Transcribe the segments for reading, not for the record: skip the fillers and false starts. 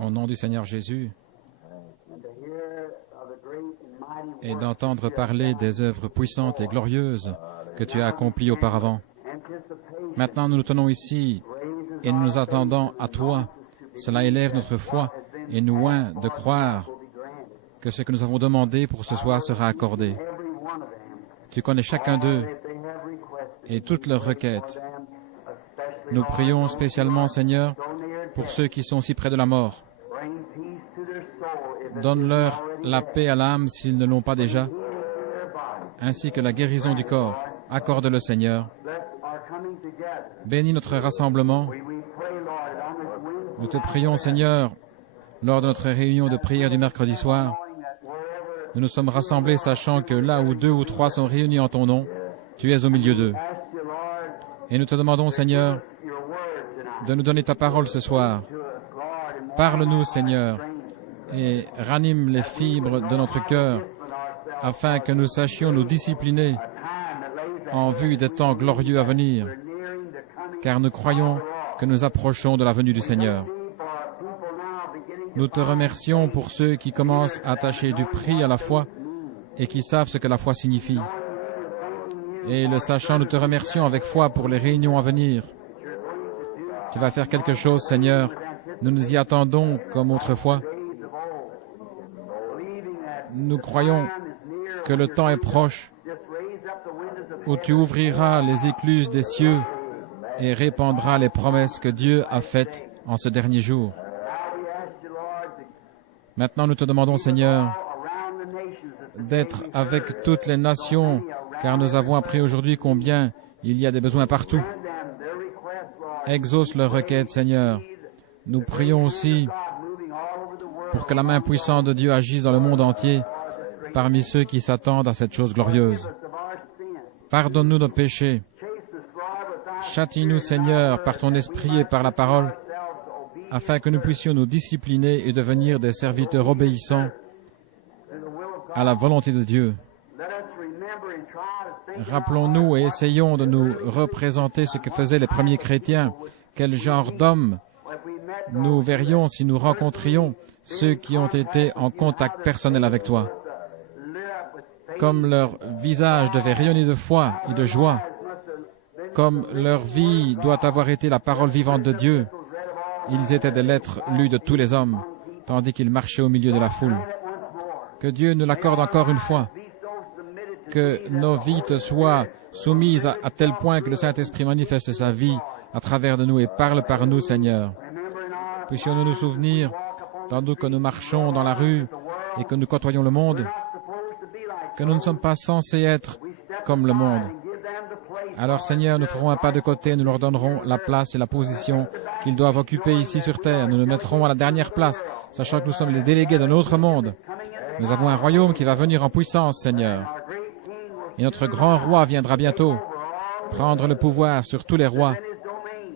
au nom du Seigneur Jésus, et d'entendre parler des œuvres puissantes et glorieuses que tu as accomplies auparavant. Maintenant, nous nous tenons ici et nous nous attendons à toi. Cela élève notre foi et nous oint de croire que ce que nous avons demandé pour ce soir sera accordé. Tu connais chacun d'eux et toutes leurs requêtes. Nous prions spécialement, Seigneur, pour ceux qui sont si près de la mort. Donne-leur la paix à l'âme s'ils ne l'ont pas déjà, ainsi que la guérison du corps. Accorde-le, Seigneur. Bénis notre rassemblement. Nous te prions, Seigneur, lors de notre réunion de prière du mercredi soir. Nous nous sommes rassemblés sachant que là où 2 ou 3 sont réunis en ton nom, tu es au milieu d'eux. Et nous te demandons, Seigneur, de nous donner ta parole ce soir. Parle-nous, Seigneur, et ranime les fibres de notre cœur, afin que nous sachions nous discipliner en vue des temps glorieux à venir, car nous croyons que nous approchons de la venue du Seigneur. Nous te remercions pour ceux qui commencent à attacher du prix à la foi et qui savent ce que la foi signifie. Et le sachant, nous te remercions avec foi pour les réunions à venir. Tu vas faire quelque chose, Seigneur. Nous nous y attendons comme autrefois. Nous croyons que le temps est proche où tu ouvriras les écluses des cieux et répandras les promesses que Dieu a faites en ce dernier jour. Maintenant, nous te demandons, Seigneur, d'être avec toutes les nations, car nous avons appris aujourd'hui combien il y a des besoins partout. Exauce leurs requêtes, Seigneur. Nous prions aussi pour que la main puissante de Dieu agisse dans le monde entier, parmi ceux qui s'attendent à cette chose glorieuse. Pardonne-nous nos péchés. Châtie-nous, Seigneur, par ton esprit et par la parole, afin que nous puissions nous discipliner et devenir des serviteurs obéissants à la volonté de Dieu. Rappelons-nous et essayons de nous représenter ce que faisaient les premiers chrétiens. Quel genre d'hommes nous verrions si nous rencontrions ceux qui ont été en contact personnel avec toi. Comme leur visage devait rayonner de foi et de joie, comme leur vie doit avoir été la parole vivante de Dieu, ils étaient des lettres lues de tous les hommes, tandis qu'ils marchaient au milieu de la foule. Que Dieu nous l'accorde encore une fois, que nos vies te soient soumises à tel point que le Saint-Esprit manifeste sa vie à travers de nous et parle par nous, Seigneur. Puissions-nous nous souvenir, tandis que nous marchons dans la rue et que nous côtoyons le monde, que nous ne sommes pas censés être comme le monde. Alors, Seigneur, nous ferons un pas de côté, nous leur donnerons la place et la position qu'ils doivent occuper ici sur terre. Nous nous mettrons à la dernière place, sachant que nous sommes les délégués d'un autre monde. Nous avons un royaume qui va venir en puissance, Seigneur. Et notre grand roi viendra bientôt prendre le pouvoir sur tous les rois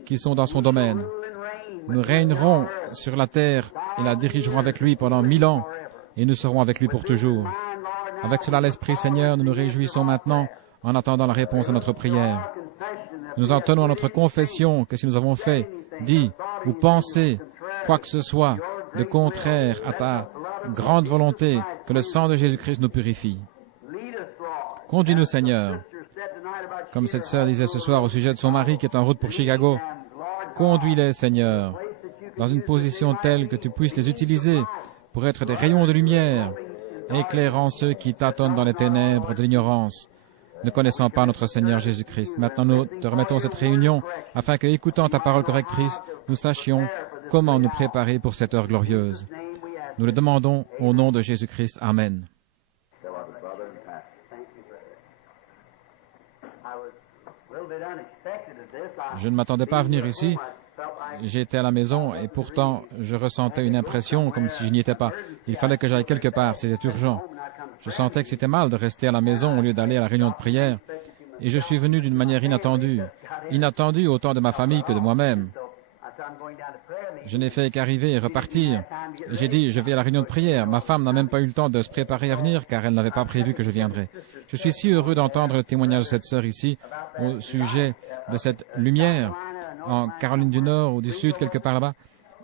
qui sont dans son domaine. Nous régnerons sur la terre et la dirigerons avec lui pendant 1000 ans, et nous serons avec lui pour toujours. Avec cela, l'Esprit, Seigneur, nous nous réjouissons maintenant en attendant la réponse à notre prière. Nous en tenons à notre confession que si nous avons fait, dit ou pensé quoi que ce soit de contraire à ta grande volonté, que le sang de Jésus-Christ nous purifie. Conduis-nous, Seigneur. Comme cette sœur disait ce soir au sujet de son mari qui est en route pour Chicago, conduis-les, Seigneur, dans une position telle que tu puisses les utiliser pour être des rayons de lumière, éclairant ceux qui tâtonnent dans les ténèbres de l'ignorance, ne connaissant pas notre Seigneur Jésus-Christ. Maintenant, nous te remettons cette réunion afin que, écoutant ta parole correctrice, nous sachions comment nous préparer pour cette heure glorieuse. Nous le demandons au nom de Jésus-Christ. Amen. Je ne m'attendais pas à venir ici. J'étais à la maison et pourtant je ressentais une impression comme si je n'y étais pas. Il fallait que j'aille quelque part, c'était urgent. Je sentais que c'était mal de rester à la maison au lieu d'aller à la réunion de prière. Et je suis venu d'une manière inattendue. Inattendue autant de ma famille que de moi-même. Je n'ai fait qu'arriver et repartir. J'ai dit, je vais à la réunion de prière. Ma femme n'a même pas eu le temps de se préparer à venir car elle n'avait pas prévu que je viendrais. Je suis si heureux d'entendre le témoignage de cette sœur ici au sujet de cette lumière en Caroline du Nord ou du Sud, quelque part là-bas.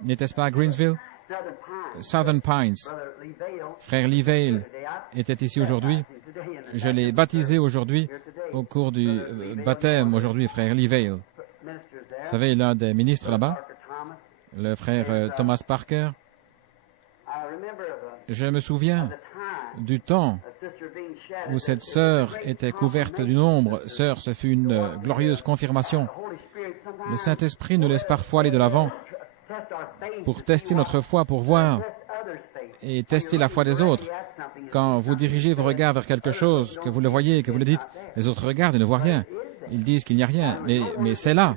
N'était-ce pas à Greensville? Southern Pines. Frère Lee Vail était ici aujourd'hui. Je l'ai baptisé aujourd'hui au cours du baptême aujourd'hui, frère Lee Vail. Vous savez, l'un des ministres là-bas, le frère Thomas Parker. Je me souviens du temps où cette sœur était couverte d'une ombre. Sœur, ce fut une glorieuse confirmation. Le Saint-Esprit nous laisse parfois aller de l'avant pour tester notre foi, pour voir et tester la foi des autres. Quand vous dirigez vos regards vers quelque chose, que vous le voyez, que vous le dites, les autres regardent et ne voient rien. Ils disent qu'il n'y a rien, mais c'est là.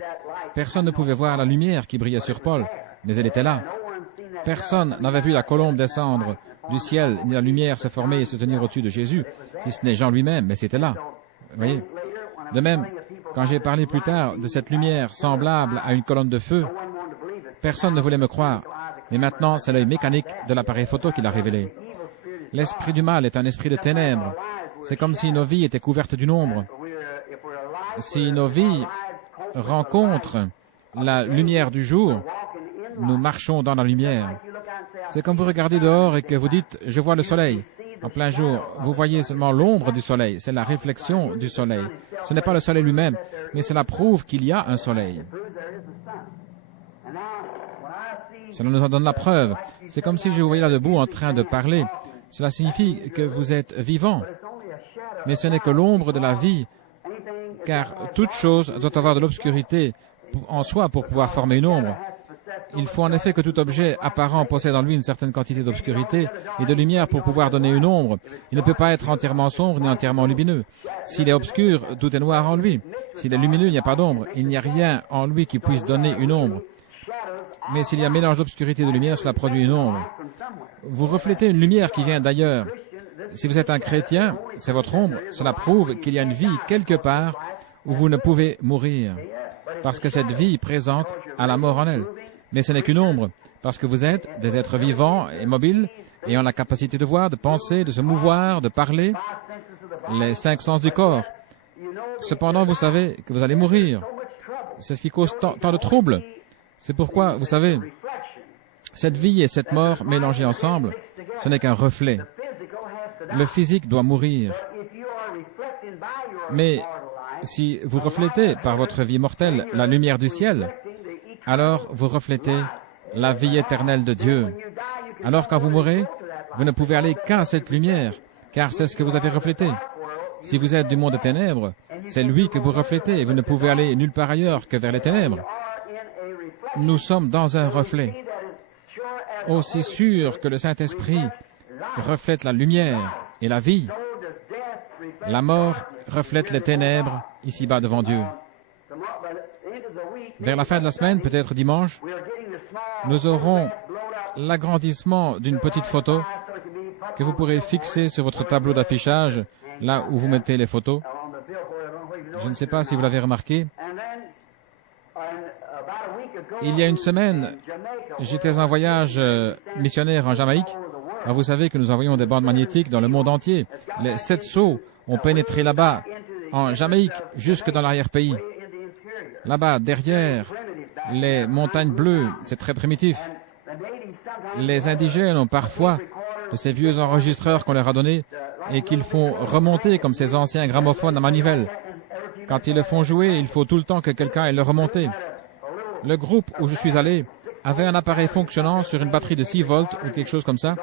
Personne ne pouvait voir la lumière qui brillait sur Paul, mais elle était là. Personne n'avait vu la colombe descendre du ciel, ni la lumière se former et se tenir au-dessus de Jésus, si ce n'est Jean lui-même, mais c'était là. Vous voyez? De même, quand j'ai parlé plus tard de cette lumière semblable à une colonne de feu, personne ne voulait me croire. Mais maintenant, c'est l'œil mécanique de l'appareil photo qui l'a révélé. L'esprit du mal est un esprit de ténèbres. C'est comme si nos vies étaient couvertes d'une ombre. Si nos vies rencontrent la lumière du jour, nous marchons dans la lumière. C'est comme vous regardez dehors et que vous dites « je vois le soleil ». En plein jour, vous voyez seulement l'ombre du soleil, c'est la réflexion du soleil. Ce n'est pas le soleil lui-même, mais cela prouve qu'il y a un soleil. Cela nous en donne la preuve. C'est comme si je vous voyais là debout en train de parler. Cela signifie que vous êtes vivant. Mais ce n'est que l'ombre de la vie, car toute chose doit avoir de l'obscurité en soi pour pouvoir former une ombre. Il faut en effet que tout objet apparent possède en lui une certaine quantité d'obscurité et de lumière pour pouvoir donner une ombre. Il ne peut pas être entièrement sombre ni entièrement lumineux. S'il est obscur, tout est noir en lui. S'il est lumineux, il n'y a pas d'ombre. Il n'y a rien en lui qui puisse donner une ombre. Mais s'il y a un mélange d'obscurité et de lumière, cela produit une ombre. Vous reflétez une lumière qui vient d'ailleurs. Si vous êtes un chrétien, c'est votre ombre. Cela prouve qu'il y a une vie quelque part où vous ne pouvez mourir, parce que cette vie présente a la mort en elle. Mais ce n'est qu'une ombre, parce que vous êtes des êtres vivants et mobiles, ayant la capacité de voir, de penser, de se mouvoir, de parler, les 5 sens du corps. Cependant, vous savez que vous allez mourir. C'est ce qui cause tant de troubles. C'est pourquoi, vous savez, cette vie et cette mort mélangées ensemble, ce n'est qu'un reflet. Le physique doit mourir. Mais si vous reflétez par votre vie mortelle la lumière du ciel, alors vous reflétez la vie éternelle de Dieu. Alors quand vous mourrez, vous ne pouvez aller qu'à cette lumière, car c'est ce que vous avez reflété. Si vous êtes du monde des ténèbres, c'est lui que vous reflétez et vous ne pouvez aller nulle part ailleurs que vers les ténèbres. Nous sommes dans un reflet. Aussi sûr que le Saint-Esprit reflète la lumière et la vie, la mort reflète les ténèbres ici-bas devant Dieu. Vers la fin de la semaine, peut-être dimanche, nous aurons l'agrandissement d'une petite photo que vous pourrez fixer sur votre tableau d'affichage, là où vous mettez les photos. Je ne sais pas si vous l'avez remarqué. Il y a une semaine, j'étais en voyage missionnaire en Jamaïque. Alors vous savez que nous envoyons des bandes magnétiques dans le monde entier. Les 7 sceaux ont pénétré là-bas, en Jamaïque, jusque dans l'arrière-pays. Là-bas, derrière les montagnes bleues, c'est très primitif. Les indigènes ont parfois de ces vieux enregistreurs qu'on leur a donnés et qu'ils font remonter comme ces anciens gramophones à manivelle. Quand ils le font jouer, il faut tout le temps que quelqu'un aille le remonter. Le groupe où je suis allé avait un appareil fonctionnant sur une batterie de 6 volts ou quelque chose comme ça.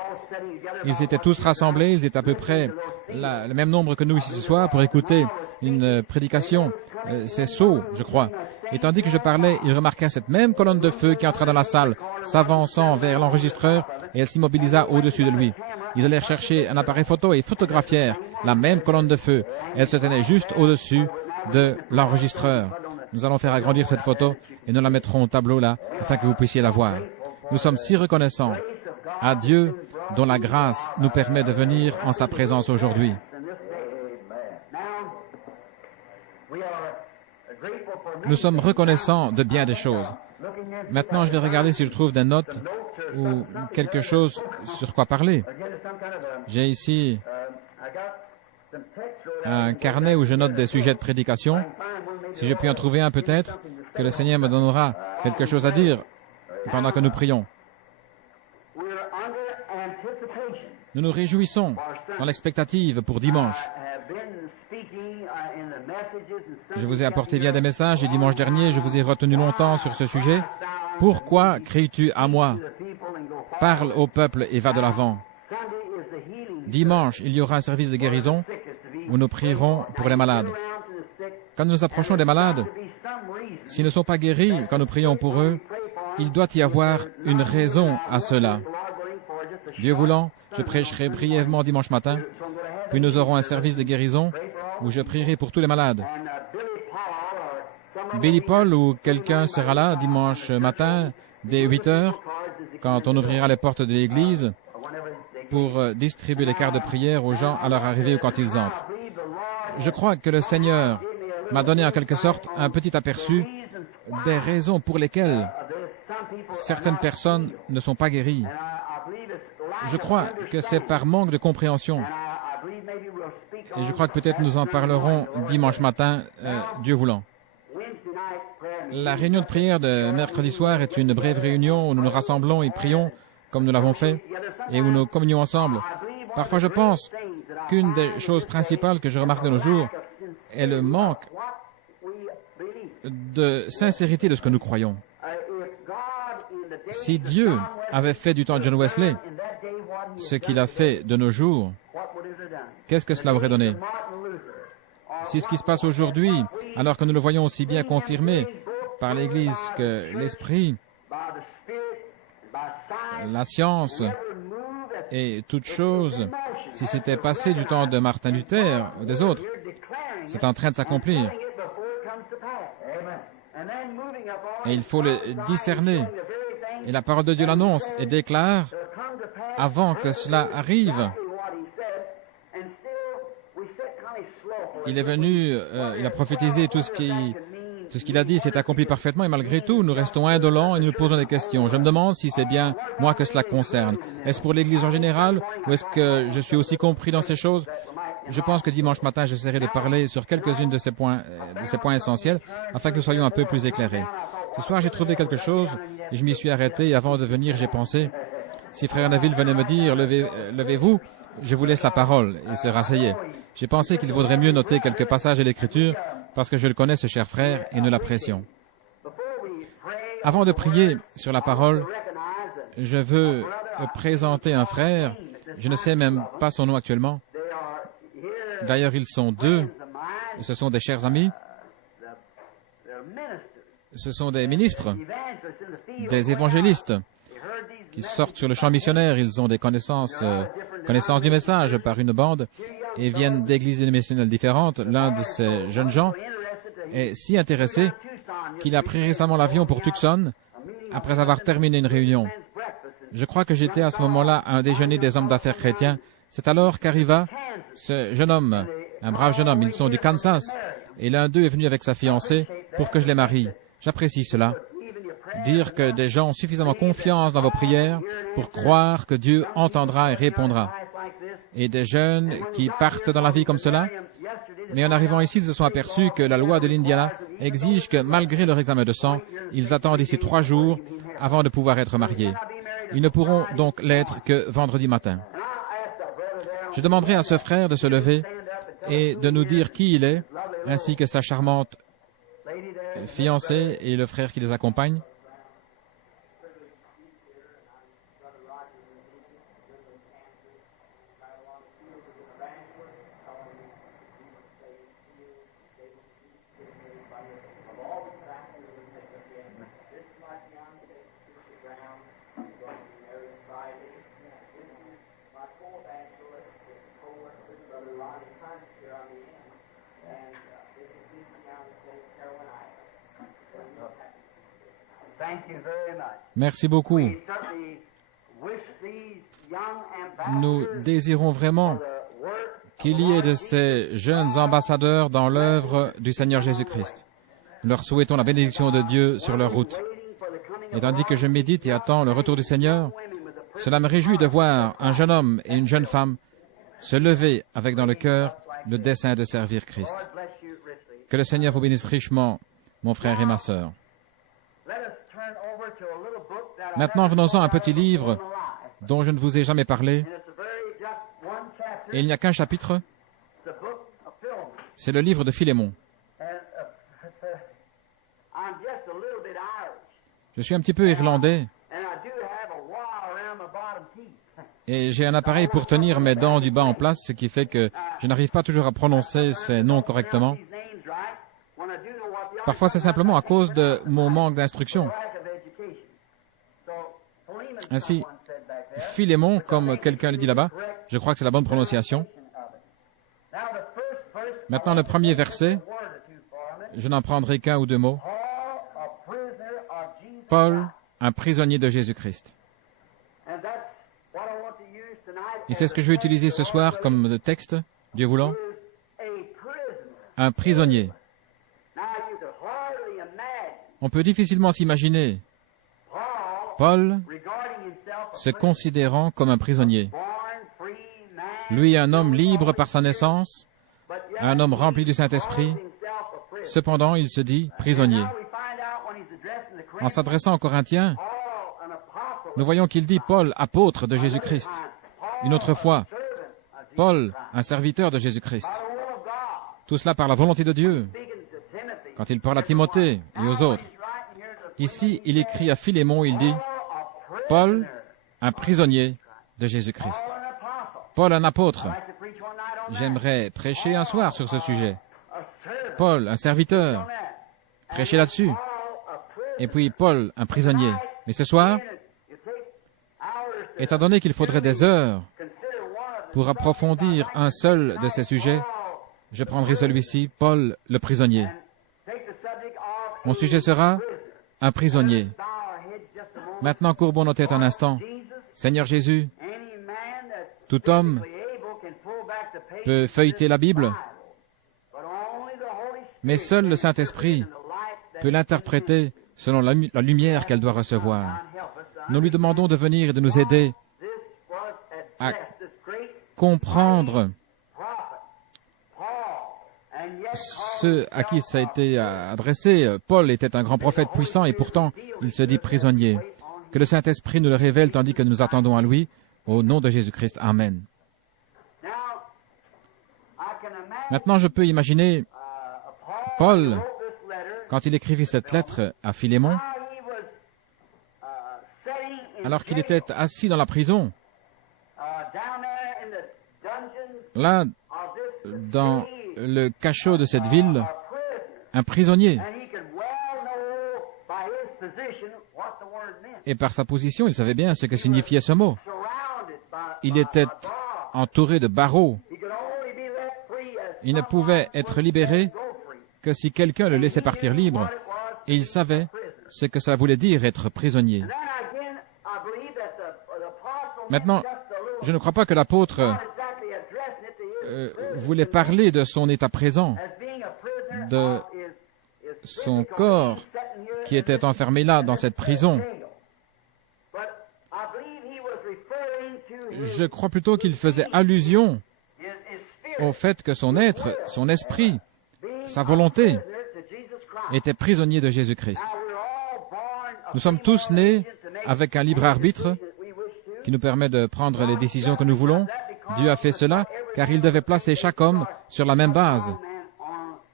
Ils étaient tous rassemblés, ils étaient à peu près le même nombre que nous ici ce soir pour écouter une prédication. C'est Sceaux, je crois. Et tandis que je parlais, ils remarquaient cette même colonne de feu qui entrait dans la salle, s'avançant vers l'enregistreur, et elle s'immobilisa au-dessus de lui. Ils allèrent chercher un appareil photo et photographièrent la même colonne de feu. Elle se tenait juste au-dessus de l'enregistreur. Nous allons faire agrandir cette photo et nous la mettrons au tableau là, afin que vous puissiez la voir. Nous sommes si reconnaissants à Dieu dont la grâce nous permet de venir en sa présence aujourd'hui. Nous sommes reconnaissants de bien des choses. Maintenant, je vais regarder si je trouve des notes ou quelque chose sur quoi parler. J'ai ici un carnet où je note des sujets de prédication. Si je puis en trouver un peut-être, que le Seigneur me donnera quelque chose à dire pendant que nous prions. Nous nous réjouissons dans l'expectative pour dimanche. Je vous ai apporté bien des messages et dimanche dernier, je vous ai retenu longtemps sur ce sujet. Pourquoi cries-tu à moi? Parle au peuple et va de l'avant. Dimanche, il y aura un service de guérison où nous prierons pour les malades. Quand nous approchons des malades, s'ils ne sont pas guéris quand nous prions pour eux, il doit y avoir une raison à cela. Dieu voulant, je prêcherai brièvement dimanche matin, puis nous aurons un service de guérison où je prierai pour tous les malades. Billy Paul ou quelqu'un sera là dimanche matin dès 8 heures, quand on ouvrira les portes de l'église, pour distribuer les cartes de prière aux gens à leur arrivée ou quand ils entrent. Je crois que le Seigneur m'a donné en quelque sorte un petit aperçu des raisons pour lesquelles certaines personnes ne sont pas guéries. Je crois que c'est par manque de compréhension. Et je crois que peut-être nous en parlerons dimanche matin, Dieu voulant. La réunion de prière de mercredi soir est une brève réunion où nous nous rassemblons et prions comme nous l'avons fait et où nous communions ensemble. Parfois, je pense qu'une des choses principales que je remarque de nos jours est le manque de sincérité de ce que nous croyons. Si Dieu avait fait du temps de John Wesley ce qu'il a fait de nos jours, qu'est-ce que cela aurait donné? Si ce qui se passe aujourd'hui, alors que nous le voyons aussi bien confirmé par l'Église que l'Esprit, la science et toutes choses, si c'était passé du temps de Martin Luther ou des autres, c'est en train de s'accomplir. Et il faut le discerner. Et la parole de Dieu l'annonce et déclare avant que cela arrive. Il est venu, il a prophétisé tout ce qu'il a dit, c'est accompli parfaitement, et malgré tout, nous restons indolents et nous posons des questions. Je me demande si c'est bien moi que cela concerne. Est-ce pour l'Église en général, ou est-ce que je suis aussi compris dans ces choses? Je pense que dimanche matin, j'essaierai de parler sur quelques-unes de ces points essentiels, afin que nous soyons un peu plus éclairés. Ce soir, j'ai trouvé quelque chose, et je m'y suis arrêté, et avant de venir, j'ai pensé, si Frère Neville venait me dire, levez-vous, je vous laisse la parole, et se rasseyez. J'ai pensé qu'il vaudrait mieux noter quelques passages de l'Écriture, parce que je le connais, ce cher frère, et nous l'apprécions. Avant de prier sur la parole, je veux présenter un frère, je ne sais même pas son nom actuellement. D'ailleurs, ils sont deux, ce sont des chers amis, ce sont des ministres, des évangélistes, qui sortent sur le champ missionnaire, ils ont des connaissances du message par une bande, et viennent d'églises dénominationnelles différentes. L'un de ces jeunes gens est si intéressé qu'il a pris récemment l'avion pour Tucson après avoir terminé une réunion. Je crois que j'étais à ce moment-là à un déjeuner des hommes d'affaires chrétiens. C'est alors qu'arriva ce jeune homme, un brave jeune homme. Ils sont du Kansas et l'un d'eux est venu avec sa fiancée pour que je les marie. J'apprécie cela. Dire que des gens ont suffisamment confiance dans vos prières pour croire que Dieu entendra et répondra. Et des jeunes qui partent dans la vie comme cela, mais en arrivant ici, ils se sont aperçus que la loi de l'Indiana exige que, malgré leur examen de sang, ils attendent ici 3 jours avant de pouvoir être mariés. Ils ne pourront donc l'être que vendredi matin. Je demanderai à ce frère de se lever et de nous dire qui il est, ainsi que sa charmante fiancée et le frère qui les accompagne. Merci beaucoup. Nous désirons vraiment qu'il y ait de ces jeunes ambassadeurs dans l'œuvre du Seigneur Jésus-Christ. Nous leur souhaitons la bénédiction de Dieu sur leur route. Et tandis que je médite et attends le retour du Seigneur, cela me réjouit de voir un jeune homme et une jeune femme se lever avec dans le cœur le dessein de servir Christ. Que le Seigneur vous bénisse richement, mon frère et ma sœur. Maintenant, venons-en à un petit livre dont je ne vous ai jamais parlé. Et il n'y a qu'un chapitre. C'est le livre de Philémon. Je suis un petit peu irlandais et j'ai un appareil pour tenir mes dents du bas en place, ce qui fait que je n'arrive pas toujours à prononcer ces noms correctement. Parfois, c'est simplement à cause de mon manque d'instruction. Ainsi, Philémon, comme quelqu'un le dit là-bas, je crois que c'est la bonne prononciation. Maintenant, le premier verset, je n'en prendrai qu'un ou deux mots. Paul, un prisonnier de Jésus-Christ. Et c'est ce que je vais utiliser ce soir comme texte, Dieu voulant. Un prisonnier. On peut difficilement s'imaginer Paul se considérant comme un prisonnier. Lui, un homme libre par sa naissance, un homme rempli du Saint-Esprit. Cependant, il se dit prisonnier. En s'adressant aux Corinthiens, nous voyons qu'il dit Paul, apôtre de Jésus-Christ. Une autre fois, Paul, un serviteur de Jésus-Christ. Tout cela par la volonté de Dieu, quand il parle à Timothée et aux autres. Ici, il écrit à Philémon, il dit Paul, un prisonnier de Jésus-Christ. Paul, un apôtre. J'aimerais prêcher un soir sur ce sujet. Paul, un serviteur. Prêcher là-dessus. Et puis Paul, un prisonnier. Mais ce soir, étant donné qu'il faudrait des heures pour approfondir un seul de ces sujets, je prendrai celui-ci, Paul, le prisonnier. Mon sujet sera un prisonnier. Maintenant, courbons nos têtes un instant. Seigneur Jésus, tout homme peut feuilleter la Bible, mais seul le Saint-Esprit peut l'interpréter selon la lumière qu'elle doit recevoir. Nous lui demandons de venir et de nous aider à comprendre ceux à qui ça a été adressé. Paul était un grand prophète puissant et pourtant il se dit prisonnier. Que le Saint-Esprit nous le révèle tandis que nous attendons à lui. Au nom de Jésus-Christ. Amen. Maintenant, je peux imaginer Paul, quand il écrivit cette lettre à Philémon, alors qu'il était assis dans la prison, là, dans le cachot de cette ville, un prisonnier. Et par sa position, il savait bien ce que signifiait ce mot. Il était entouré de barreaux. Il ne pouvait être libéré que si quelqu'un le laissait partir libre, et il savait ce que ça voulait dire être prisonnier. Maintenant, je ne crois pas que l'apôtre voulait parler de son état présent, de son corps qui était enfermé là, dans cette prison. Je crois plutôt qu'il faisait allusion au fait que son être, son esprit, sa volonté était prisonnier de Jésus-Christ. Nous sommes tous nés avec un libre arbitre qui nous permet de prendre les décisions que nous voulons. Dieu a fait cela car il devait placer chaque homme sur la même base.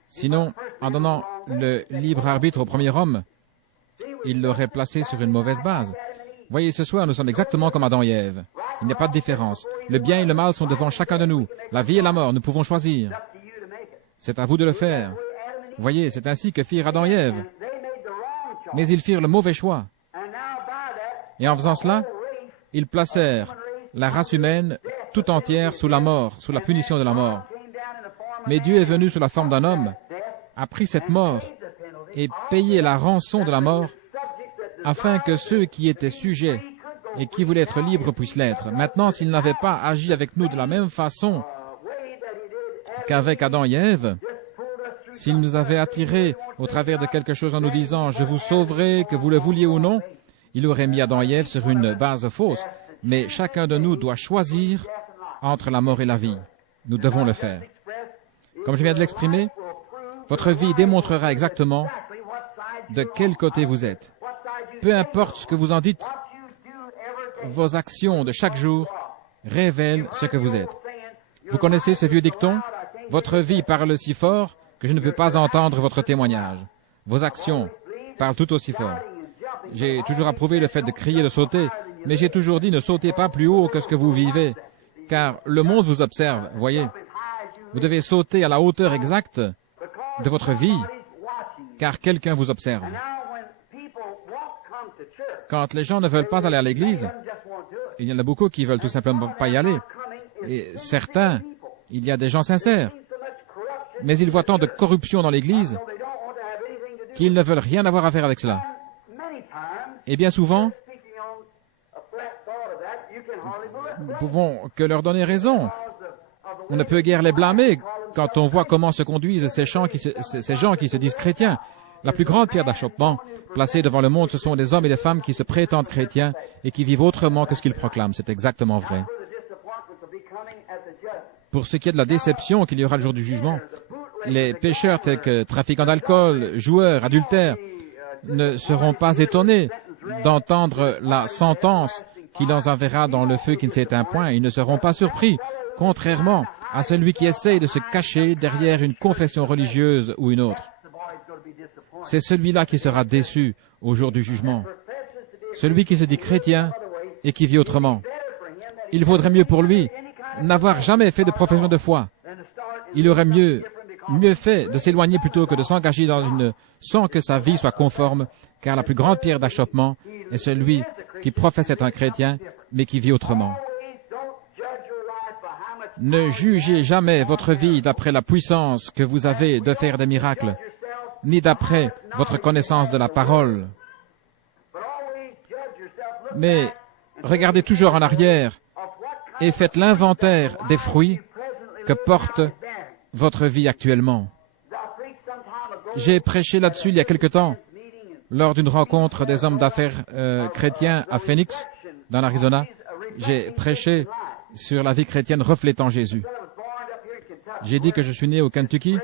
Sinon, en donnant le libre arbitre au premier homme, il l'aurait placé sur une mauvaise base. Voyez, ce soir, nous sommes exactement comme Adam et Ève. Il n'y a pas de différence. Le bien et le mal sont devant chacun de nous. La vie et la mort, nous pouvons choisir. C'est à vous de le faire. Voyez, c'est ainsi que firent Adam et Ève. Mais ils firent le mauvais choix. Et en faisant cela, ils placèrent la race humaine tout entière sous la mort, sous la punition de la mort. Mais Dieu est venu sous la forme d'un homme, a pris cette mort et payé la rançon de la mort, afin que ceux qui étaient sujets et qui voulaient être libres puissent l'être. Maintenant, s'il n'avait pas agi avec nous de la même façon qu'avec Adam et Ève, s'il nous avait attirés au travers de quelque chose en nous disant « Je vous sauverai, que vous le vouliez ou non », il aurait mis Adam et Ève sur une base fausse. Mais chacun de nous doit choisir entre la mort et la vie. Nous devons le faire. Comme je viens de l'exprimer, votre vie démontrera exactement de quel côté vous êtes. Peu importe ce que vous en dites, vos actions de chaque jour révèlent ce que vous êtes. Vous connaissez ce vieux dicton? Votre vie parle si fort que je ne peux pas entendre votre témoignage. Vos actions parlent tout aussi fort. J'ai toujours approuvé le fait de crier, de sauter, mais j'ai toujours dit ne sautez pas plus haut que ce que vous vivez, car le monde vous observe, voyez. Vous devez sauter à la hauteur exacte de votre vie, car quelqu'un vous observe. Quand les gens ne veulent pas aller à l'église, il y en a beaucoup qui veulent tout simplement pas y aller. Et certains, il y a des gens sincères, mais ils voient tant de corruption dans l'église qu'ils ne veulent rien avoir à faire avec cela. Et bien souvent, nous pouvons que leur donner raison. On ne peut guère les blâmer quand on voit comment se conduisent ces gens qui se disent chrétiens. La plus grande pierre d'achoppement placée devant le monde, ce sont des hommes et des femmes qui se prétendent chrétiens et qui vivent autrement que ce qu'ils proclament. C'est exactement vrai. Pour ce qui est de la déception qu'il y aura le jour du jugement, les pécheurs tels que trafiquants d'alcool, joueurs, adultères, ne seront pas étonnés d'entendre la sentence qui les enverra dans le feu qui ne s'éteint point. Ils ne seront pas surpris, contrairement à celui qui essaye de se cacher derrière une confession religieuse ou une autre. C'est celui-là qui sera déçu au jour du jugement. Celui qui se dit chrétien et qui vit autrement. Il vaudrait mieux pour lui n'avoir jamais fait de profession de foi. Il aurait mieux fait de s'éloigner plutôt que de s'engager sans que sa vie soit conforme, car la plus grande pierre d'achoppement est celui qui professe être un chrétien, mais qui vit autrement. Ne jugez jamais votre vie d'après la puissance que vous avez de faire des miracles, ni d'après votre connaissance de la parole. Mais regardez toujours en arrière et faites l'inventaire des fruits que porte votre vie actuellement. J'ai prêché là-dessus il y a quelque temps, lors d'une rencontre des hommes d'affaires chrétiens à Phoenix, dans l'Arizona. J'ai prêché sur la vie chrétienne reflétant Jésus. J'ai dit que je suis né au Kentucky,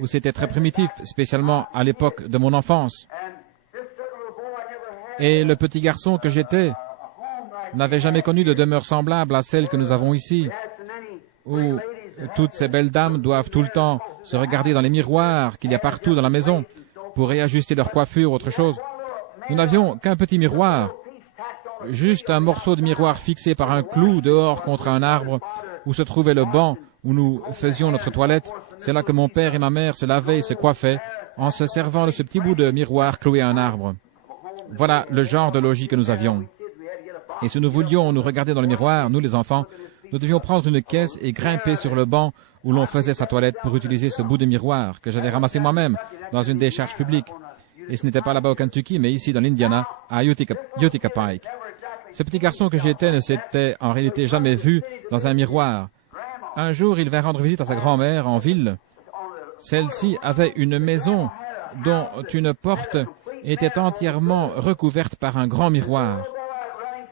où c'était très primitif, spécialement à l'époque de mon enfance. Et le petit garçon que j'étais n'avait jamais connu de demeure semblable à celle que nous avons ici, où toutes ces belles dames doivent tout le temps se regarder dans les miroirs qu'il y a partout dans la maison pour réajuster leur coiffure ou autre chose. Nous n'avions qu'un petit miroir, juste un morceau de miroir fixé par un clou dehors contre un arbre où se trouvait le banc où nous faisions notre toilette. C'est là que mon père et ma mère se lavaient et se coiffaient en se servant de ce petit bout de miroir cloué à un arbre. Voilà le genre de logis que nous avions. Et si nous voulions nous regarder dans le miroir, nous les enfants, nous devions prendre une caisse et grimper sur le banc où l'on faisait sa toilette pour utiliser ce bout de miroir que j'avais ramassé moi-même dans une décharge publique. Et ce n'était pas là-bas au Kentucky, mais ici dans l'Indiana, à Utica Pike. Ce petit garçon que j'étais ne s'était en réalité jamais vu dans un miroir. Un jour, il vint rendre visite à sa grand-mère en ville. Celle-ci avait une maison dont une porte était entièrement recouverte par un grand miroir.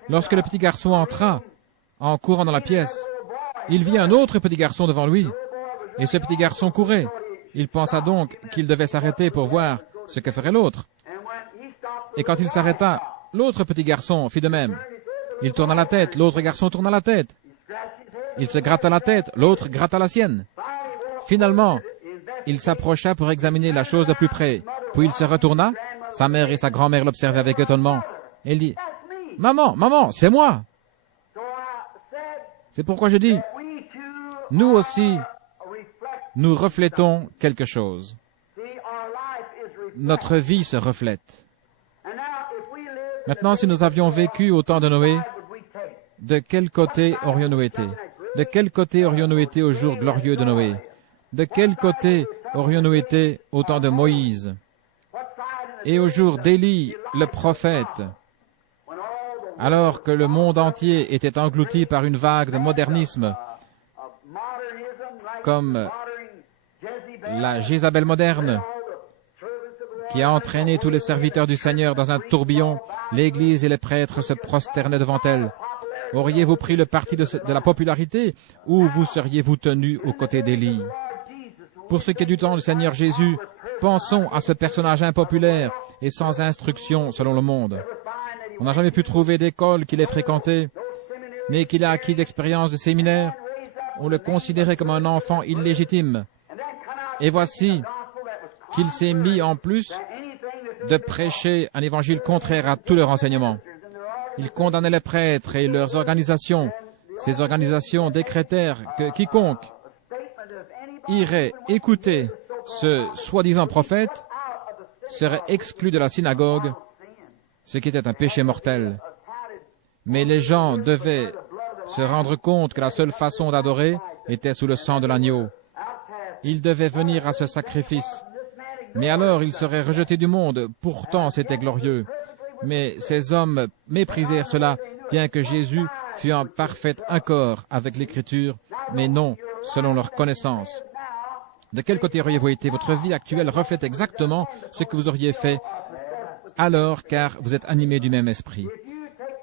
Lorsque le petit garçon entra, en courant dans la pièce, il vit un autre petit garçon devant lui. Et ce petit garçon courait. Il pensa donc qu'il devait s'arrêter pour voir ce que ferait l'autre. Et quand il s'arrêta, l'autre petit garçon fit de même. Il tourna la tête, l'autre garçon tourna la tête. Il se gratta la tête, l'autre gratta la sienne. Finalement, il s'approcha pour examiner la chose de plus près. Puis il se retourna. Sa mère et sa grand-mère l'observaient avec étonnement. Elle dit, « Maman, maman, c'est moi !» C'est pourquoi je dis, nous aussi, nous reflétons quelque chose. Notre vie se reflète. Maintenant, si nous avions vécu au temps de Noé, de quel côté aurions-nous été? De quel côté aurions-nous été au jour glorieux de Noé? De quel côté aurions-nous été au temps de Moïse? Et au jour d'Élie, le prophète, alors que le monde entier était englouti par une vague de modernisme, comme la Jézabel moderne, qui a entraîné tous les serviteurs du Seigneur dans un tourbillon, l'Église et les prêtres se prosternaient devant elle. Auriez-vous pris le parti de la popularité ou vous seriez-vous tenu aux côtés d'Élie? Pour ce qui est du temps du Seigneur Jésus, pensons à ce personnage impopulaire et sans instruction selon le monde. On n'a jamais pu trouver d'école qu'il ait fréquentée, ni qu'il ait acquis d'expérience de séminaire. On le considérait comme un enfant illégitime. Et voici qu'il s'est mis en plus de prêcher un évangile contraire à tout leur enseignement. Il condamnait les prêtres et leurs organisations. Ces organisations décrétèrent que quiconque irait écouter ce soi-disant prophète serait exclu de la synagogue, ce qui était un péché mortel. Mais les gens devaient se rendre compte que la seule façon d'adorer était sous le sang de l'agneau. Ils devaient venir à ce sacrifice. Mais alors ils seraient rejetés du monde. Pourtant c'était glorieux. Mais ces hommes méprisèrent cela, bien que Jésus fût en parfait accord avec l'Écriture, mais non selon leur connaissance. De quel côté auriez-vous été? Votre vie actuelle reflète exactement ce que vous auriez fait alors, car vous êtes animés du même esprit.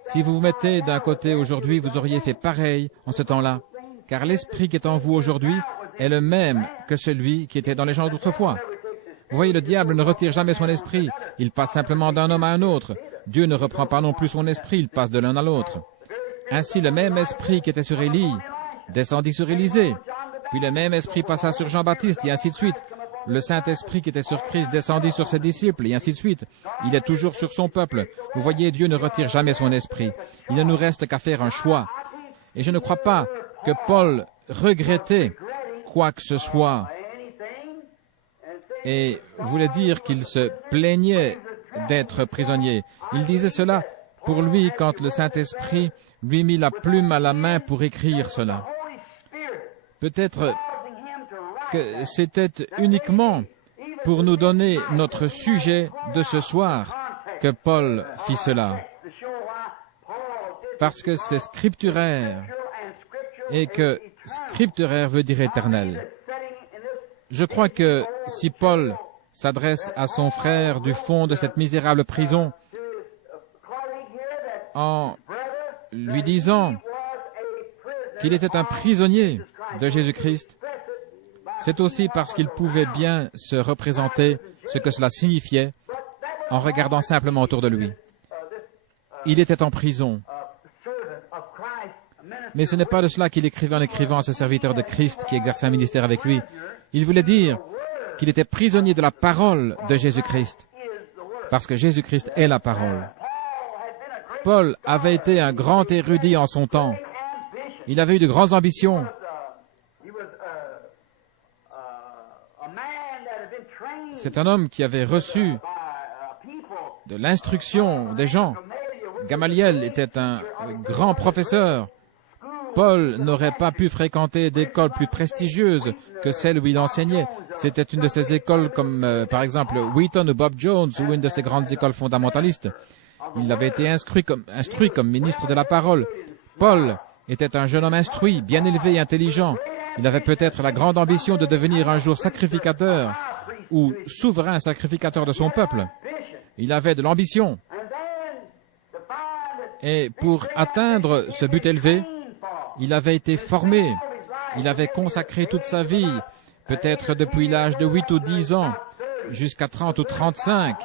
Si vous vous mettez d'un côté aujourd'hui, vous auriez fait pareil en ce temps-là, car l'esprit qui est en vous aujourd'hui est le même que celui qui était dans les gens d'autrefois. Vous voyez, le diable ne retire jamais son esprit, il passe simplement d'un homme à un autre. Dieu ne reprend pas non plus son esprit, il passe de l'un à l'autre. Ainsi, le même esprit qui était sur Élie descendit sur Élisée, puis le même esprit passa sur Jean-Baptiste, et ainsi de suite. Le Saint-Esprit qui était sur Christ descendit sur ses disciples, et ainsi de suite. Il est toujours sur son peuple. Vous voyez, Dieu ne retire jamais son esprit. Il ne nous reste qu'à faire un choix. Et je ne crois pas que Paul regrettait quoi que ce soit et voulait dire qu'il se plaignait d'être prisonnier. Il disait cela pour lui quand le Saint-Esprit lui mit la plume à la main pour écrire cela. Peut-être que c'était uniquement pour nous donner notre sujet de ce soir que Paul fit cela. Parce que c'est scripturaire et que scripturaire veut dire éternel. Je crois que si Paul s'adresse à son frère du fond de cette misérable prison en lui disant qu'il était un prisonnier de Jésus-Christ, c'est aussi parce qu'il pouvait bien se représenter ce que cela signifiait en regardant simplement autour de lui. Il était en prison. Mais ce n'est pas de cela qu'il écrivait en écrivant à ce serviteur de Christ qui exerçait un ministère avec lui. Il voulait dire qu'il était prisonnier de la parole de Jésus-Christ, parce que Jésus-Christ est la parole. Paul avait été un grand érudit en son temps. Il avait eu de grandes ambitions. C'est un homme qui avait reçu de l'instruction des gens. Gamaliel était un grand professeur. Paul n'aurait pas pu fréquenter d'écoles plus prestigieuses que celle où il enseignait. C'était une de ces écoles comme, par exemple, Wheaton ou Bob Jones ou une de ces grandes écoles fondamentalistes. Il avait été instruit comme ministre de la parole. Paul était un jeune homme instruit, bien élevé et intelligent. Il avait peut-être la grande ambition de devenir un jour sacrificateur ou souverain sacrificateur de son peuple. Il avait de l'ambition. Et pour atteindre ce but élevé, il avait été formé. Il avait consacré toute sa vie, peut-être depuis l'âge de 8 ou 10 ans, jusqu'à 30 ou 35,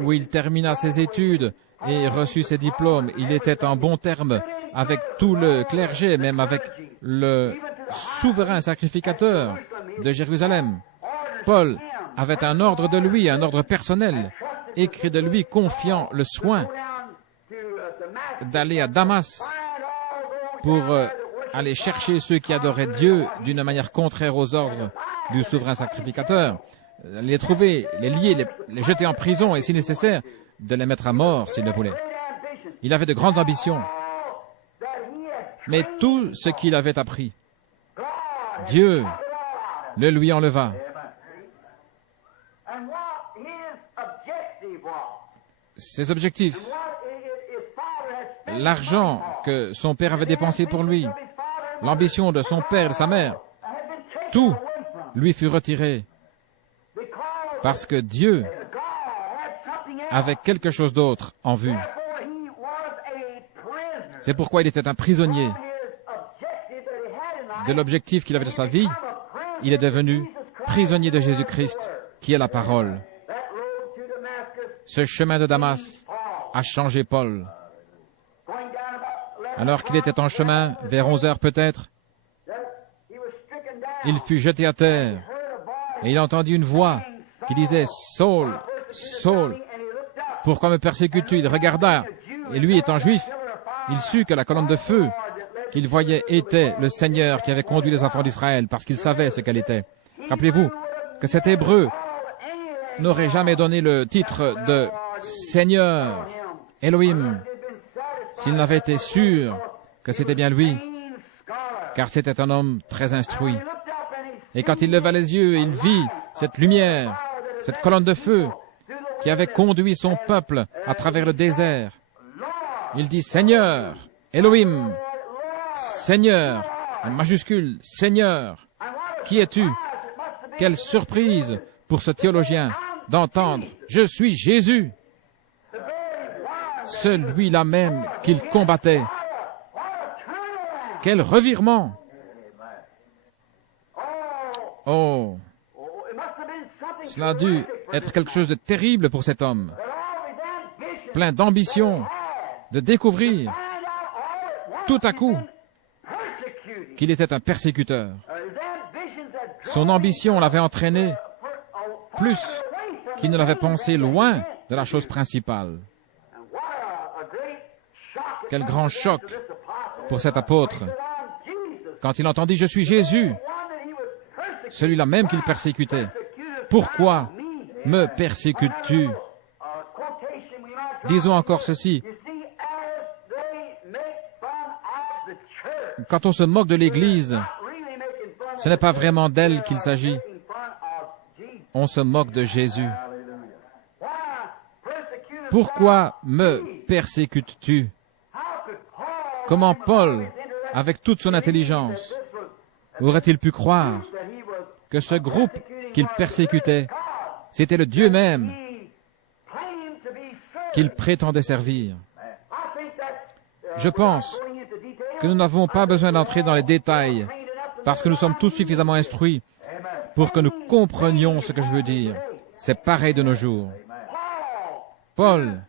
où il termina ses études et reçut ses diplômes. Il était en bon terme avec tout le clergé, même avec le souverain sacrificateur de Jérusalem. Paul avait un ordre de lui, un ordre personnel, écrit de lui, confiant le soin d'aller à Damas pour aller chercher ceux qui adoraient Dieu d'une manière contraire aux ordres du souverain sacrificateur, les trouver, les lier, les jeter en prison et, si nécessaire, de les mettre à mort s'il le voulait. Il avait de grandes ambitions. Mais tout ce qu'il avait appris, Dieu le lui enleva. Ses objectifs, l'argent que son père avait dépensé pour lui, l'ambition de son père et de sa mère, tout lui fut retiré parce que Dieu avait quelque chose d'autre en vue. C'est pourquoi il était un prisonnier. De l'objectif qu'il avait de sa vie, il est devenu prisonnier de Jésus-Christ, qui est la parole. Ce chemin de Damas a changé Paul. Alors qu'il était en chemin, vers 11 heures peut-être, il fut jeté à terre et il entendit une voix qui disait « Saul, Saul, pourquoi me persécutes-tu » Il regarda et lui étant juif, il sut que la colonne de feu qu'il voyait était le Seigneur qui avait conduit les enfants d'Israël parce qu'il savait ce qu'elle était. Rappelez-vous que cet Hébreu n'aurait jamais donné le titre de Seigneur, Elohim, s'il n'avait été sûr que c'était bien lui, car c'était un homme très instruit. Et quand il leva les yeux, il vit cette lumière, cette colonne de feu qui avait conduit son peuple à travers le désert. Il dit « Seigneur, Elohim, Seigneur, en majuscule, Seigneur, qui es-tu » Quelle surprise pour ce théologien d'entendre « Je suis Jésus », celui-là même qu'il combattait. Quel revirement! Oh, cela a dû être quelque chose de terrible pour cet homme, plein d'ambition, de découvrir tout à coup qu'il était un persécuteur. Son ambition l'avait entraîné plus qu'il ne l'avait pensé loin de la chose principale. Quel grand choc pour cet apôtre quand il entendit « Je suis Jésus », celui-là même qu'il persécutait. « Pourquoi me persécutes-tu » Disons encore ceci. Quand on se moque de l'Église, ce n'est pas vraiment d'elle qu'il s'agit. On se moque de Jésus. Pourquoi me persécutes-tu? Comment Paul, avec toute son intelligence, aurait-il pu croire que ce groupe qu'il persécutait, c'était le Dieu même qu'il prétendait servir? Je pense que nous n'avons pas besoin d'entrer dans les détails, parce que nous sommes tous suffisamment instruits pour que nous comprenions ce que je veux dire. C'est pareil de nos jours. Paul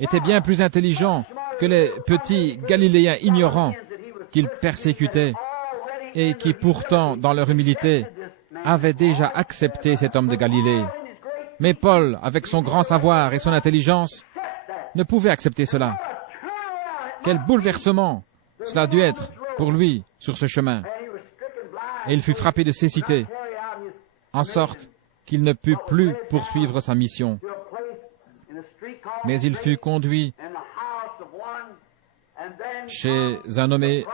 était bien plus intelligent que les petits Galiléens ignorants qu'il persécutait et qui pourtant, dans leur humilité, avaient déjà accepté cet homme de Galilée. Mais Paul, avec son grand savoir et son intelligence, ne pouvait accepter cela. Quel bouleversement cela a dû être pour lui sur ce chemin. Et il fut frappé de cécité, en sorte qu'il ne put plus poursuivre sa mission. Mais il fut conduit chez un nommé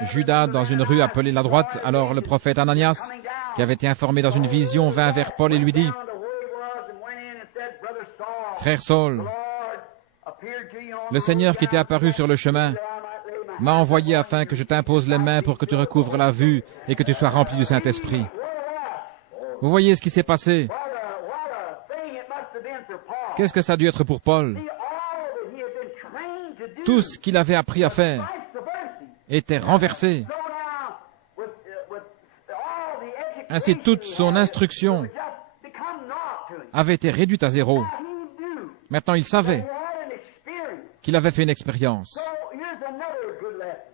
Judas dans une rue appelée la droite. Alors le prophète Ananias, qui avait été informé dans une vision, vint vers Paul et lui dit « Frère Saul, le Seigneur qui t'est apparu sur le chemin m'a envoyé afin que je t'impose les mains pour que tu recouvres la vue et que tu sois rempli du Saint-Esprit. » Vous voyez ce qui s'est passé. Qu'est-ce que ça a dû être pour Paul? Tout ce qu'il avait appris à faire était renversé. Ainsi, toute son instruction avait été réduite à zéro. Maintenant, il savait qu'il avait fait une expérience.